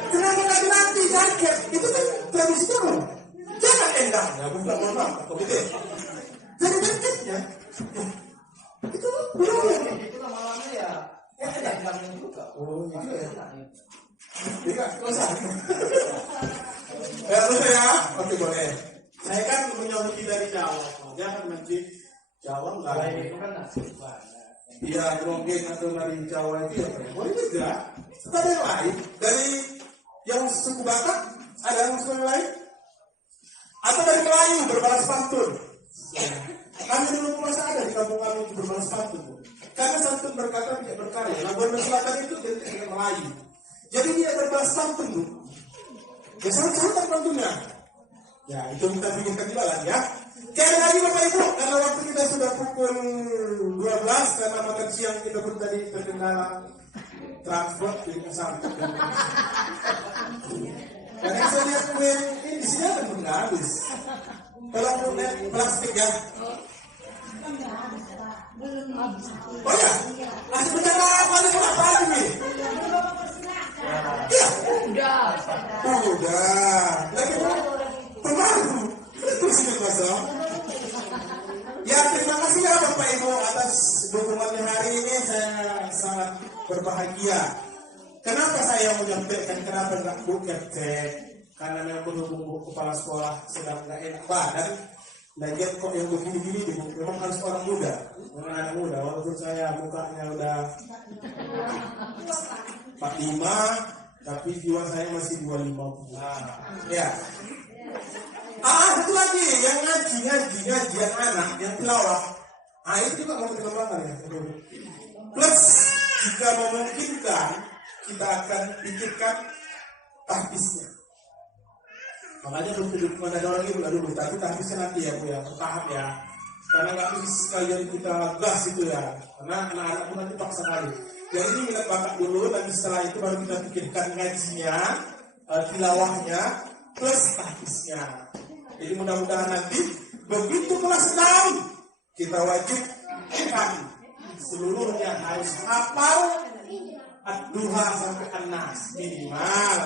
kenapa nggak dilatih jaket? Itu kan tradisi Jawa. Jangan endang. Ya, bukan mohon komite. Jadi jaketnya itu budaya. Itu kan malamnya ya endang juga. Oh, gitu ya. Tidak, usah. Ya, boleh ya? Oke, boleh. Saya kan menyauti dari Jawa. Jangan nanti Jawa enggak. Itu kan nasib Pak. Iya, mungkin atau dari Jawa itu ya boleh juga. Ada yang lain dari yang suku Batak, ada yang suku lain, atau dari Melayu berbalas pantun. Kami dulu merasa ada di kampung kami berbalas pantun, karena santun berkata tidak berkarya. Labuan Selatan itu dari Melayu, jadi dia berbalas pantun bu. Ya sangat pantunnya. Ya itu kita pikirkan juga lah ya. Sekali lagi Bapak Ibu, karena waktu kita sudah pukul 12, karena makan siang kita pun tadi terkendala transport jadi kesana. Karena saya lihat kue ini di sini ada pun nggak habis. Kalau kue plastik ya. Oh ya, masih berjalan apa nih? Apa lagi nih? Iya. berbahagia. Kenapa saya menyampaikan kenapa nggak buket cek? Karena memang berhubung kepala sekolah sedang nggak enak badan. Lagian kok yang begini-gini memang harus orang muda, memang anak muda. Walaupun saya mukanya udah 45, tapi jiwa saya masih 25. Ya. Satu lagi yang ngaji yang anak, yang tilawah. Itu juga mau dikembangkan ya. Plus jika memungkinkan kita akan pikirkan tahfiznya. Makanya belum ada orang ibu dulu, tapi tahfiznya nanti ya Bu ya, bertahap ya. Karena nggak bisa sekalian kita gas itu ya. Karena anak-anak pun nanti paksa kali. Ya ini minat bakat dulu, nanti setelah itu baru kita pikirkan ngajinya, tilawahnya, plus tahfiznya. Jadi mudah-mudahan nanti begitu kelas 6 kita wajibkan seluruhnya harus hafal Ad-Duha sampai An-Nas minimal.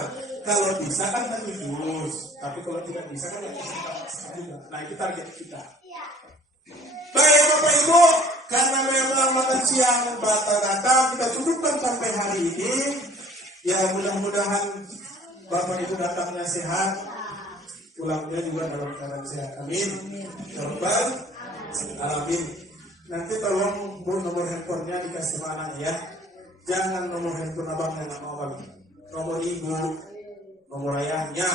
Kalau bisa kan juz, tapi kalau tidak bisa kan nggak bisa juga. Nah itu target kita. Baik Bapak Ibu, karena memang makan siang batal datang, kita cukupkan sampai hari ini. Ya mudah-mudahan Bapak Ibu datangnya sehat, pulangnya juga dalam keadaan sehat. Amin. Ya Rabbal Alamin. Nanti tolong Bu nomor handphonenya dikasih mana ya. Jangan nomor handphone abangnya nggak mau bang. Nomor ibu, nomor ayahnya.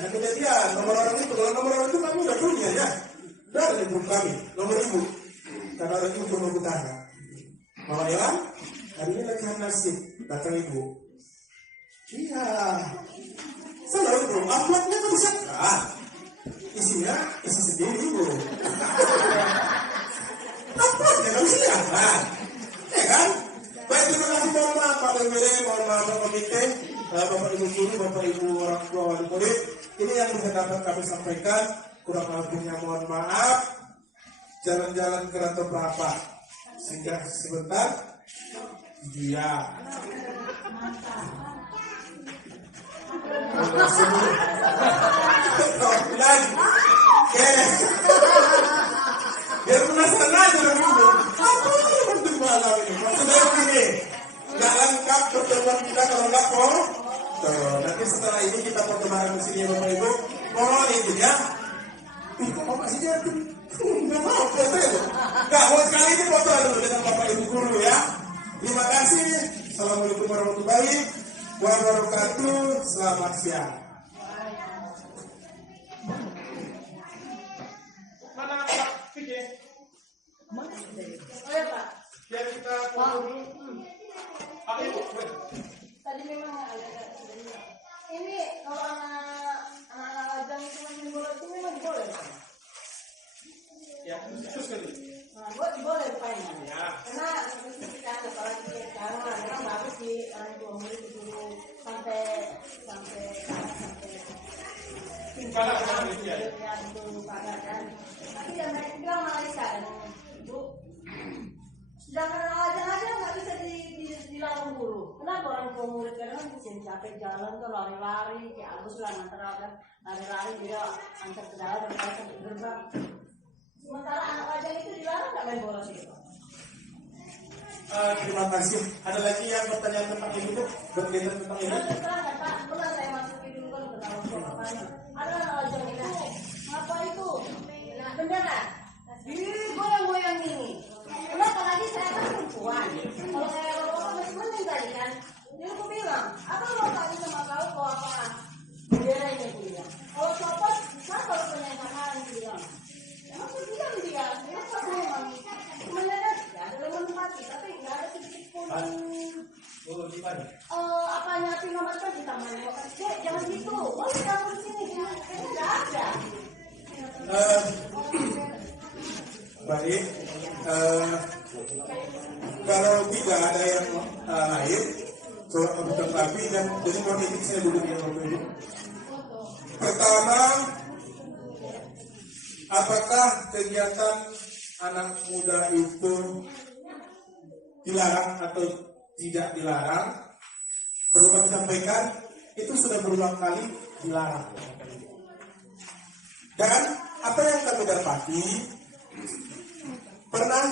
Nah kejadian nomor orang itu, kalau nomor orang itu kami udah punya ya. Dari grup kami, nomor ibu. Karena orang ibu nomor utara. Mau ya? Hari ini lagi nasib datang ibu. Iya. Salah ibu, amplopnya kan bisa kan? Isinya isi sendiri ibu. Amplopnya kan bisa kan? Ya kan? Baik, terima kasih mohon maaf Pak Bembele, mohon maaf Pak Komite, Bapak Ibu Guru, Bapak Ibu orang tua wali murid. Ini yang bisa dapat kami sampaikan. Kurang lebihnya mohon maaf. Jalan-jalan ke Ratu Berapa sehingga sebentar. Iya. Lagi. Biar penasaran aja dong ibu. Apa yang penting malam ini? Maksudnya begini, nggak lengkap pertemuan kita kalau nggak foto. Nanti setelah ini kita foto bareng di sini ya Bapak Ibu. Mohon itu ya. Kok masih jadi? Nggak mau foto ya Bu? Nggak, buat kali ini foto dulu dengan Bapak Ibu Guru ya. Terima kasih. Assalamualaikum warahmatullahi wabarakatuh. Selamat siang. Mana Pak Fikri? Oh ya Pak. Biar kita foto dulu. Apa itu? Tadi memang agak ini kalau anak ajang itu main bola itu memang boleh Pak. Ya, terus kali. Nah, boleh Pak ya. Ya. Karena kita apalagi sekarang memang bagus sih orang tua murid dulu sampai Pada itu ya. ya itu pada kan. Tapi yang mereka bilang Malaysia kan Bu. Sedangkan aja nggak bisa dilarang guru. Kenapa orang tua murid kadang bisa capek jalan tuh lari-lari kayak Agus lah antara kan lari-lari dia antar ke dalam dan antar ke gerbang. Sementara anak aja itu dilarang nggak main bola sih Pak. Terima kasih. Ada lagi yang bertanya tentang ini Bu? Berkaitan tentang ini? Terang Pak, pernah saya masukin dulu kan ke dalam sekolahnya. Ada anak aja itu, apa itu? Beneran? Goyang-goyang ini. Kenapa lagi saya kan perempuan? Kalau saya bapak masih mending tadi kan. Jadi aku bilang, apa mau tanya sama kau kau apa? Bendera ini aku bilang. Kalau copot, kenapa lu penyanyi aku bilang? Emang aku bilang dia memang sebenarnya ya ada lemon mati, tapi nggak ada sedikit pun. Apanya sih nomor kan kita main makan jangan gitu. Oh kamu sini kayaknya nggak ada. Baik. Kalau tidak ada yang lain, soal kebutuhan kami dan jadi mohon izin saya dulu ya Bapak Ibu. Pertama, apakah kegiatan anak muda itu dilarang atau tidak dilarang? Perlu kami sampaikan, itu sudah berulang kali dilarang. Dan apa yang kami dapati, pernah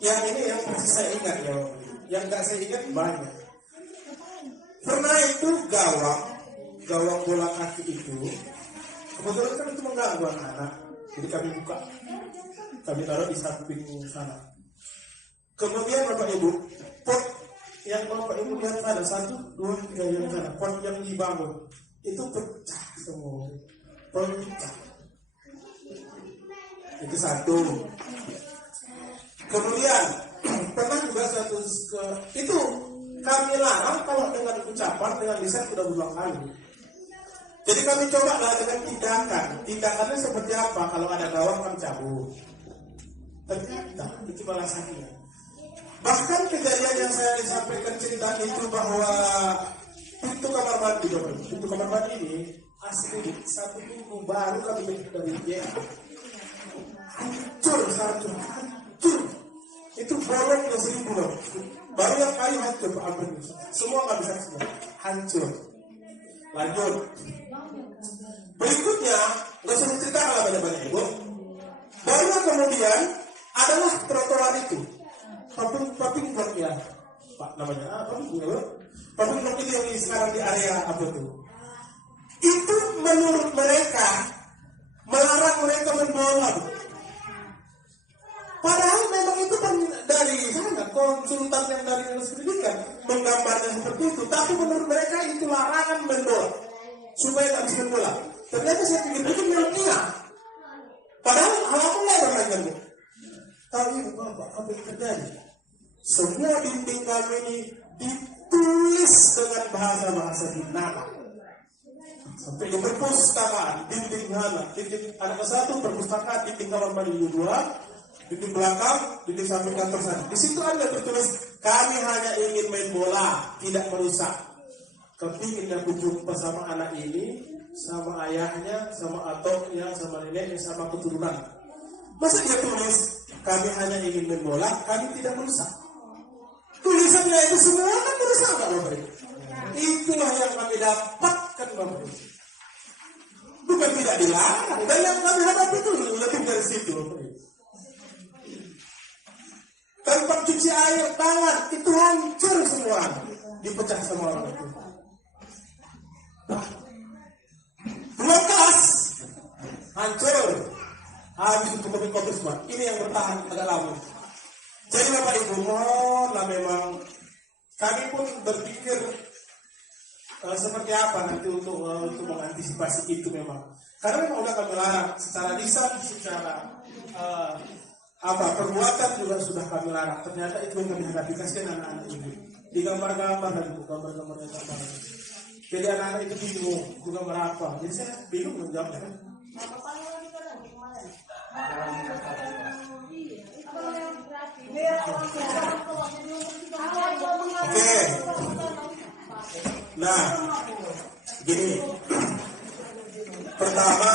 yang ini yang masih saya ingat ya, yang nggak saya ingat banyak. Pernah itu gawang bola kaki itu, kebetulan kan itu mengganggu anak-anak, jadi kami buka, kami taruh di samping sana. Kemudian Bapak Ibu, pot yang Bapak Ibu lihat ada 1, 2, 3 yang sana, pot yang dibangun itu pecah semua, pot pecah. Itu satu. Kemudian pernah juga itu kami larang kalau dengan ucapan, dengan lisan sudah berulang kali. Jadi kami coba lah dengan tindakan. Tindakannya seperti apa? Kalau ada gawang kami cabut. Ternyata itu malah sakit. Bahkan kejadian yang saya disampaikan cerita itu bahwa pintu kamar mandi ini asli 1 minggu baru kami bentuk dari dia. Hancur. Itu bolongnya 1000 loh. Baru yang kayu hancur Pak Abang. Semua nggak bisa semua. Hancur. Lanjut. Berikutnya, nggak usah cerita lah banyak-banyak Ibu. Baru kemudian adalah trotoar itu. Paping blok ya, Pak namanya apa? Paping blok itu yang sekarang di area apa itu? Itu menurut mereka melarang mereka membola. Padahal memang itu kan dari sana konsultan yang dari dinas pendidikan menggambarnya seperti itu. Tapi menurut mereka itu larangan mendola supaya tak bisa mendola. Ternyata saya pikir memang iya. Padahal hal apa lebar lagi Bu? Tapi Bapak apa yang terjadi? Semua dinding kami ini ditulis dengan bahasa-bahasa Yunani. Sampai di perpustakaan, dinding mana? Dinding ada 1 perpustakaan, dinding kamar mandi 2. Di belakang, di samping kantor sana. Di situ ada tertulis, kami hanya ingin main bola, tidak merusak. Kepingin aku jumpa sama anak ini, sama ayahnya, sama atoknya, sama neneknya, sama keturunan. Masa dia tulis, kami hanya ingin main bola, kami tidak merusak. Tulisannya itu semua kan merusak nggak Bapak Ibu? Itulah yang kami dapatkan Bapak Ibu. Bukan tidak dilarang, dan yang kami hadapi itu lebih dari situ Bapak Ibu. Tempat cuci air tangan itu hancur semua, dipecah semua orang itu. Bekas hancur, habis itu kopi semua. Ini yang bertahan agak lama. Jadi Bapak Ibu mohonlah memang kami pun berpikir seperti apa nanti untuk mengantisipasi itu memang. Karena memang udah kami larang secara lisan, secara perbuatan juga sudah kami larang. Ternyata itu yang kami hadapi, kasihan anak-anak ini. Di gambar-gambar dan gambar-gambar. Jadi anak-anak itu bingung, itu gambar apa. Jadi saya bingung menjawabnya kan. Oke. Nah, gini. Pertama,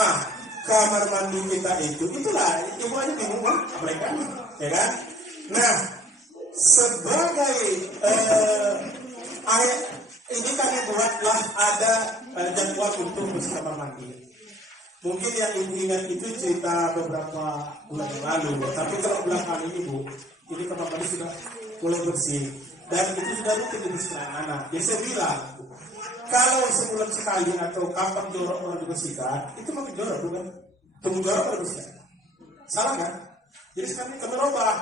kamar mandi kita itulah ibu aja bingung kan mereka, ya kan? Nah, sebagai ayat ini kami buatlah ada jadwal untuk bersih kamar mandi. Mungkin yang ibu ingat itu cerita beberapa bulan yang lalu, tapi kalau belakangan ini Bu, ini kamar mandi sudah mulai bersih dan itu sudah rutin dibersihkan anak. Dia saya bilang, kalau sebulan sekali atau kapan jorok orang dibersihkan, itu makin jorok bukan? Tunggu jorok orang bersihkan. Salah kan? Jadi sekarang kami robah,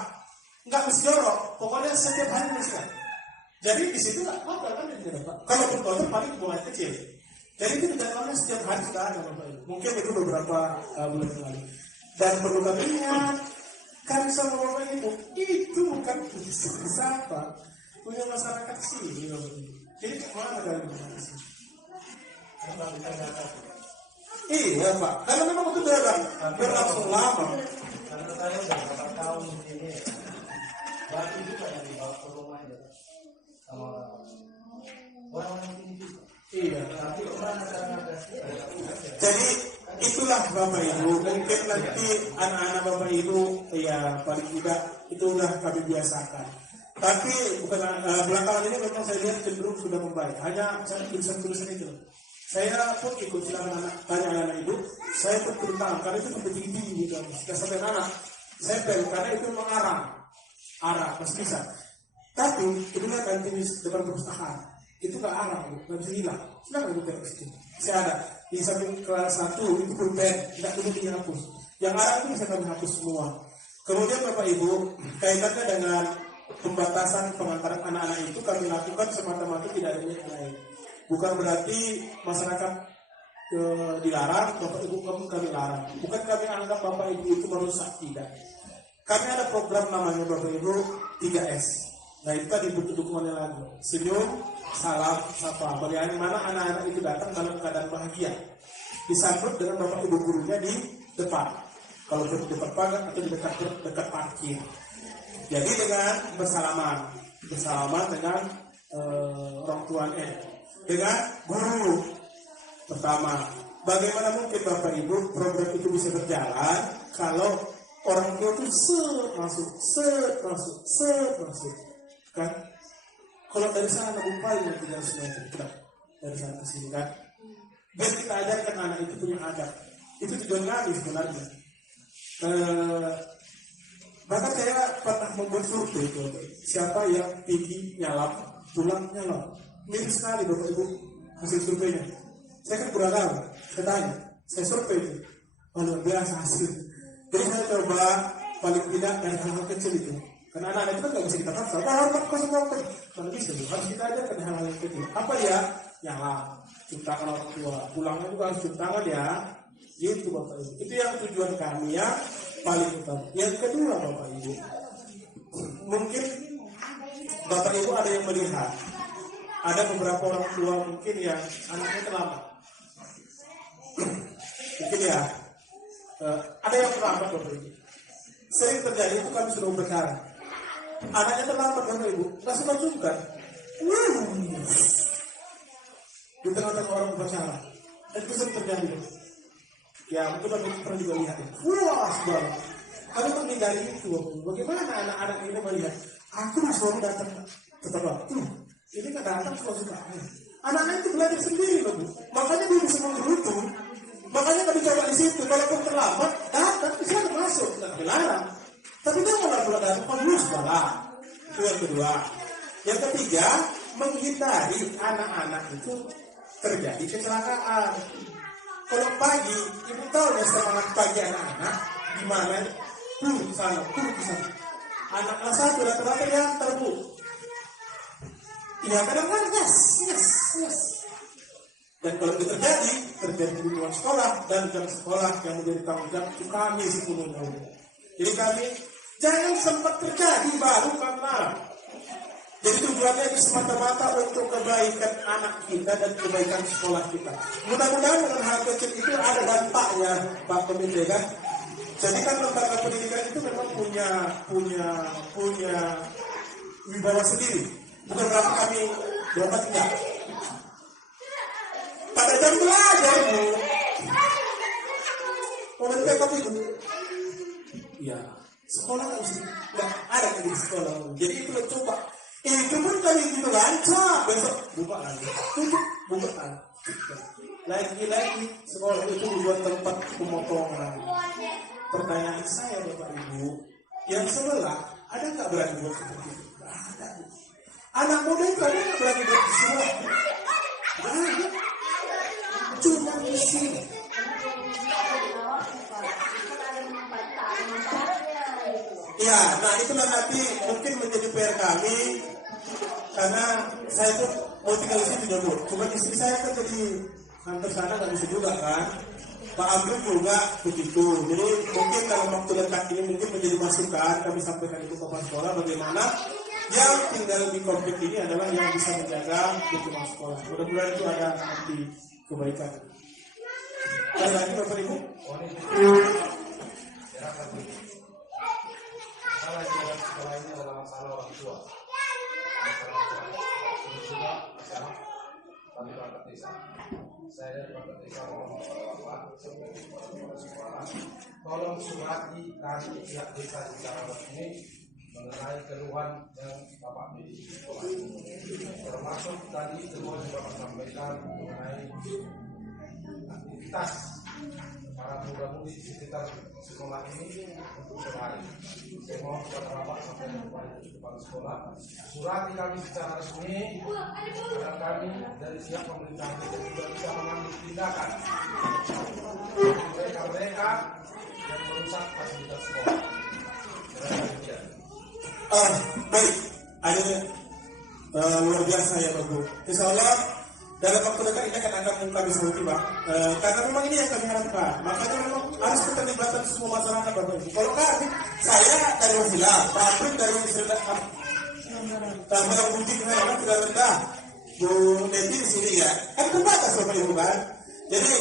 nggak mesti jorok, pokoknya setiap hari bersihkan. Jadi di situ nggak apa kan yang dapat. Kalau kotor paling buang kecil. Jadi itu jadwalnya setiap hari sudah ada Bapak Ibu. Mungkin itu beberapa bulan yang lalu. Dan perlu kami ingat, kami sama Bapak Ibu itu bukan siapa punya masyarakat sini. Jadi kemana dari masyarakat sini? Iya Pak, karena memang itu berlangsung lama. Karena saya udah berapa tahun di sini, batu juga yang dibawa ke rumah ya, sama orang-orang sini juga. Iya. Tapi orang ada. Jadi itulah Bapak Ibu, mungkin nanti anak-anak Bapak Ibu ya paling tidak itu udah kami biasakan. Tapi bukan belakangan ini memang saya lihat cenderung sudah membaik. Hanya tulisan-tulisan itu. Saya pun ikut silakan tanya anak ibu. Saya pun turun tangan karena itu sampai tinggi gitu. Sudah sampai anak. Saya pel karena itu mengarah, arah masih bisa. Tapi itulah ganti di depan perpustakaan. Itu nggak arah, nggak bisa hilang. Silakan ibu tengok situ. Saya ada di samping kelas 1 itu pulpen, tidak perlu dihapus. Yang arah itu bisa kami hapus semua. Kemudian Bapak Ibu, kaitannya dengan pembatasan pengantaran anak-anak itu kami lakukan semata-mata tidak ada niat lain. Bukan berarti masyarakat dilarang, Bapak Ibu kami larang. Bukan kami anggap Bapak Ibu itu merusak, tidak. Kami ada program namanya Bapak Ibu 3S. Nah itu tadi butuh dukungannya lagi. Senyum, salam, sapa. Bagaimana anak-anak itu datang dalam keadaan bahagia. Disambut dengan Bapak Ibu gurunya di depan. Kalau di depan pagar atau di dekat parkir. Jadi dengan bersalaman dengan orang tuanya, dengan guru pertama. Bagaimana mungkin Bapak Ibu program itu bisa berjalan kalau orang tua itu masuk. Kan? Kalau dari sana upaya yang tinggal semua dari sana ke sini kan. Biar kita ajarkan anak itu punya adab. Itu tujuan kami sebenarnya. Bahkan saya pernah membuat survei itu. Siapa yang tinggi nyalap, tulang nyalap. Mirip sekali Bapak Ibu hasil surveinya. Saya kan beragam, saya tanya, saya survei itu. Oh luar biasa hasil. Jadi saya coba paling tidak dari hal-hal kecil itu. Karena anak-anak itu kan nggak bisa kita paksa. Hormat kosong. Kalau bisa, harus kita ajarkan hal-hal yang kecil. Apa ya? Nyalap, cium tangan orang tua. Pulangnya juga harus cium tangan ya. Gitu Bapak Ibu. Itu yang tujuan kami ya paling utama. Yang kedua Bapak Ibu, mungkin Bapak Ibu ada yang melihat ada beberapa orang tua mungkin yang anaknya terlambat. Mungkin ya ada yang terlambat Bapak Ibu. Sering terjadi itu kami sudah berbicara. Anaknya terlambat Bapak Ibu, nggak sungkan. Di tengah-tengah orang berbicara. Dan itu sering terjadi. Ya mungkin Bapak Ibu pernah juga lihat. Wah, sebenarnya. Kami menghindari itu. Bagaimana anak-anak ini melihat? Aku suruh datang tetap waktu. Ini nggak datang suka. Anak-anak itu belajar sendiri loh Bu. Makanya dia bisa menggerutu. Makanya kami coba di situ. Kalaupun terlambat, datang bisa masuk. Nggak dilarang. Tapi dia malah pula datang konus malah. Itu yang kedua. Yang ketiga, menghindari anak-anak itu terjadi kecelakaan. Kalau pagi, ibu tahu ya semangat pagi anak-anak gimana? Di sana. Anak kelas 1 rata-rata yang terbu. Ya kadang-kadang yes. Dan kalau itu terjadi di luar sekolah dan jam sekolah yang menjadi tanggung jawab itu kami sepenuhnya. Jadi kami jangan sempat terjadi baru kami larang. Jadi tujuannya itu semata-mata untuk kebaikan anak kita dan kebaikan sekolah kita. Mudah-mudahan dengan hal kecil itu ada dampaknya Pak Pemimpin kan. Jadi kan lembaga pendidikan itu memang punya wibawa sendiri. Bukan berarti kami dapat tidak. Pada jam belajar Bu. Momen backup itu. Ya, sekolah nggak ada di sekolah. Jadi itu coba. Itu pun kali itu lancar. Besok buka lagi. Tutup, buka lagi. Lagi sekolah itu dibuat tempat pemotongan. Pertanyaan saya Bapak Ibu, yang sebelah ada nggak berani buat seperti itu? Nggak ada. Anak muda itu ada nggak berani buat sekolah? Nggak ada. Cuma di sini. Ya, nah itulah nanti mungkin menjadi PR kami karena saya tuh mau tinggal di sini dulu. Cuma istri saya kan jadi kantor sana nggak bisa juga kan. Pak Amrul juga begitu. Jadi mungkin dalam waktu dekat ini mungkin menjadi masukan kami sampaikan itu ke kepala sekolah bagaimana yang tinggal di komplek ini adalah yang bisa menjaga lingkungan sekolah. Mudah-mudahan itu ada nanti kebaikan. Ada lagi Bapak Ibu? Salah jalan sekolah ini adalah masalah orang tua. Kami perangkat desa. Saya dari perangkat desa ngomong Bapak sebagai kepala sekolah. Tolong surati kami pihak desa secara resmi mengenai keluhan yang Bapak di sekolah ini. Termasuk tadi semua juga Bapak sampaikan mengenai aktivitas para muda-mudi di sekitar sekolah ini untuk sehari. Saya mohon kepada Bapak sampai kepala sekolah, surati kami secara resmi agar kami dari pihak pemerintah juga bisa mengambil tindakan mereka yang merusak fasilitas sekolah. Baik, luar biasa ya Pak Guru. Insya Allah dalam waktu dekat ini akan kami saluti Pak. Karena memang ini yang kami harapkan. Makanya memang harus keterlibatan semua masyarakat Bapak Ibu. Kalau kami, saya dari Wasilah, Pak Aprik dari Tambah Bukti saya kan tidak rendah. Bu Neti di sini ya. Kan terbatas Bapak Ibu kan. Jadi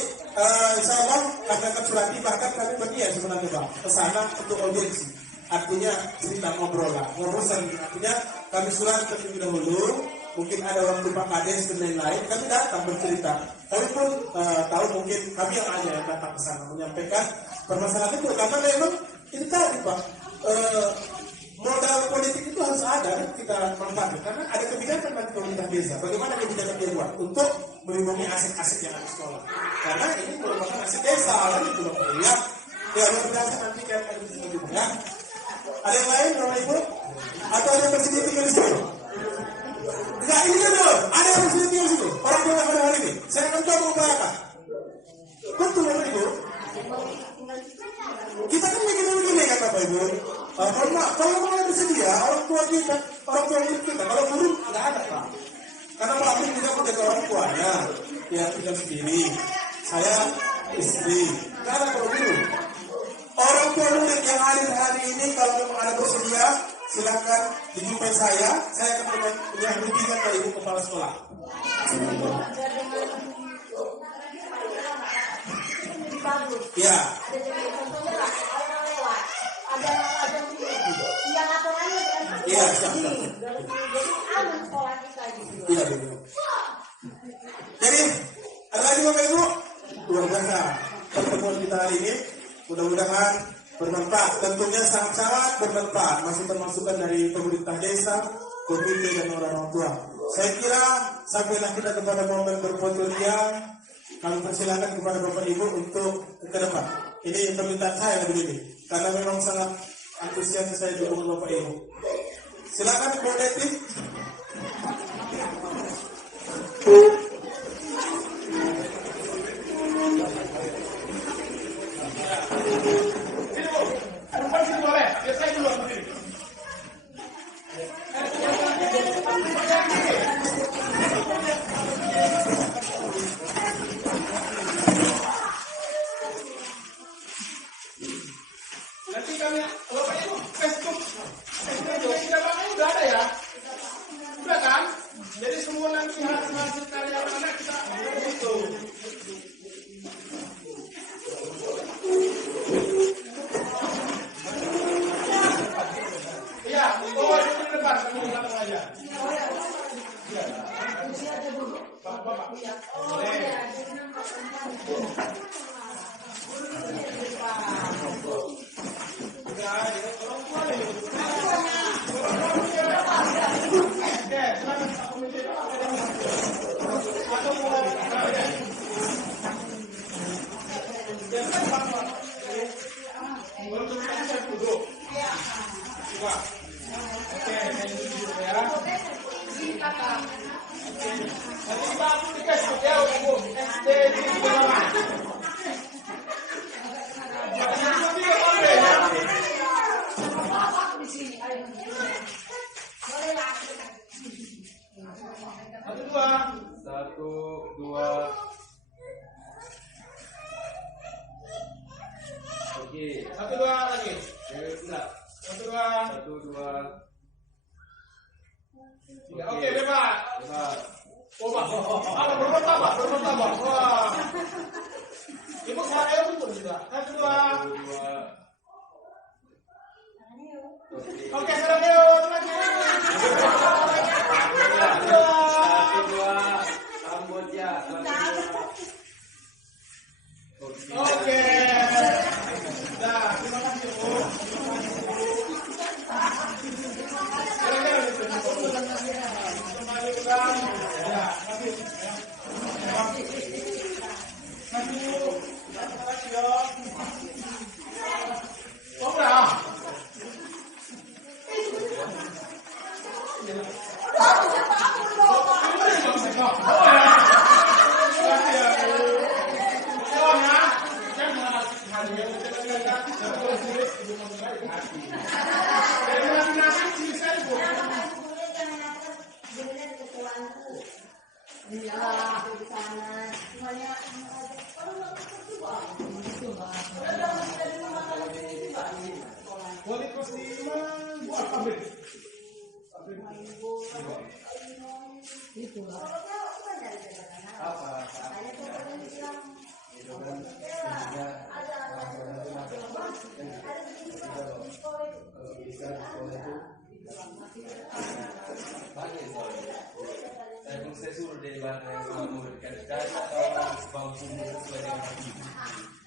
insya Allah kami akan surati, bahkan kami berniat sebenarnya Pak ke sana untuk audiensi. Artinya cerita ngobrol lah, artinya kami surat terlebih dahulu, mungkin ada waktu Pak Kades dan lain-lain, kami datang bercerita. Kami pun tahu mungkin kami yang hanya yang datang ke sana menyampaikan permasalahan itu, karena memang itu tadi Pak, modal politik itu harus ada kita manfaatkan, karena ada kebijakan bagi pemerintah desa. Bagaimana kebijakan dia buat untuk melindungi aset-aset yang ada di sekolah? Karena ini merupakan aset desa, kan itu Bapak ya. Ya, mudah-mudahan nanti kan ada di sini juga ya. Ada yang lain, Bapak Ibu? Atau ada yang bersedia tinggal di sini? Enggak, ini kan dulu. Ada yang bersedia tinggal di sini? Orang tua pada hari ini. Saya akan coba mengupayakan. Betul, Bapak Ibu? Kita kan begini-begini kan, Bapak Ibu? Kalau mau ada bersedia, orang tua kita, kalau guru, enggak ada, Pak. Karena Pak Amin juga menjaga orang tuanya. Ya, tinggal sendiri. Saya istri. Enggak ada kalau guru. Orang tua murid yang hadir hari ini kalau memang ada bersedia, silakan dijumpai saya akan menyambutkan dari Ibu Kepala Sekolah. Ya. Iya, iya, betul. Jadi, ada lagi Bapak Ibu? Luar biasa pertemuan kita hari ini. Mudah-mudahan bermanfaat, tentunya sangat-sangat bermanfaat masukan-masukan dari pemerintah desa, komite dan orang-orang tua. Saya kira sampailah kita kepada momen berfoto yang kami persilakan kepada Bapak Ibu untuk ke depan. Ini permintaan saya begini, karena memang sangat antusias saya dukung Bapak Ibu. Silakan Bu Neti. Nanti kami, Bapak Ibu, Facebook tidak Bapak udah ada ya? Udah kan? Jadi semua nanti hasil karya anak kita itu. Iya, bawa itu di depan, kamu di belakang aja. Iya. Bapak. Satu, dua. Oke. Satu, dua lagi. Satu, dua. Oke, bebas. Oh, Pak. Bermartabat. Wah. Ibu saya betul juga. Satu, dua. Oke, sekarang yuk. Lagi. Satu, dua. Kamboja. Oke. Nah, terima kasih, Bu. Kembali ulang. Ya, kasih. Terima kasih, Bu. Iya, di sana. Semuanya kalau nggak juga. Udah kita di rumah kalau sini juga. Boleh kosdiman buat pabrik. Itu lah. Apa? Hanya tuh yang bilang Itu kan ada di sekolah itu. kalau bisa di sekolah itu banyak soalnya. Saya suruh dari bahasa yang sama murid kan saya atau bangku sesuai dengan hati.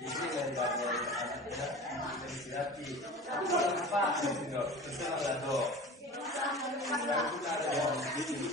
Jadi dari bahasa yang anak dari hati. Tapi kalau apa itu dok? Terserah lah dok. Kita ada yang begini.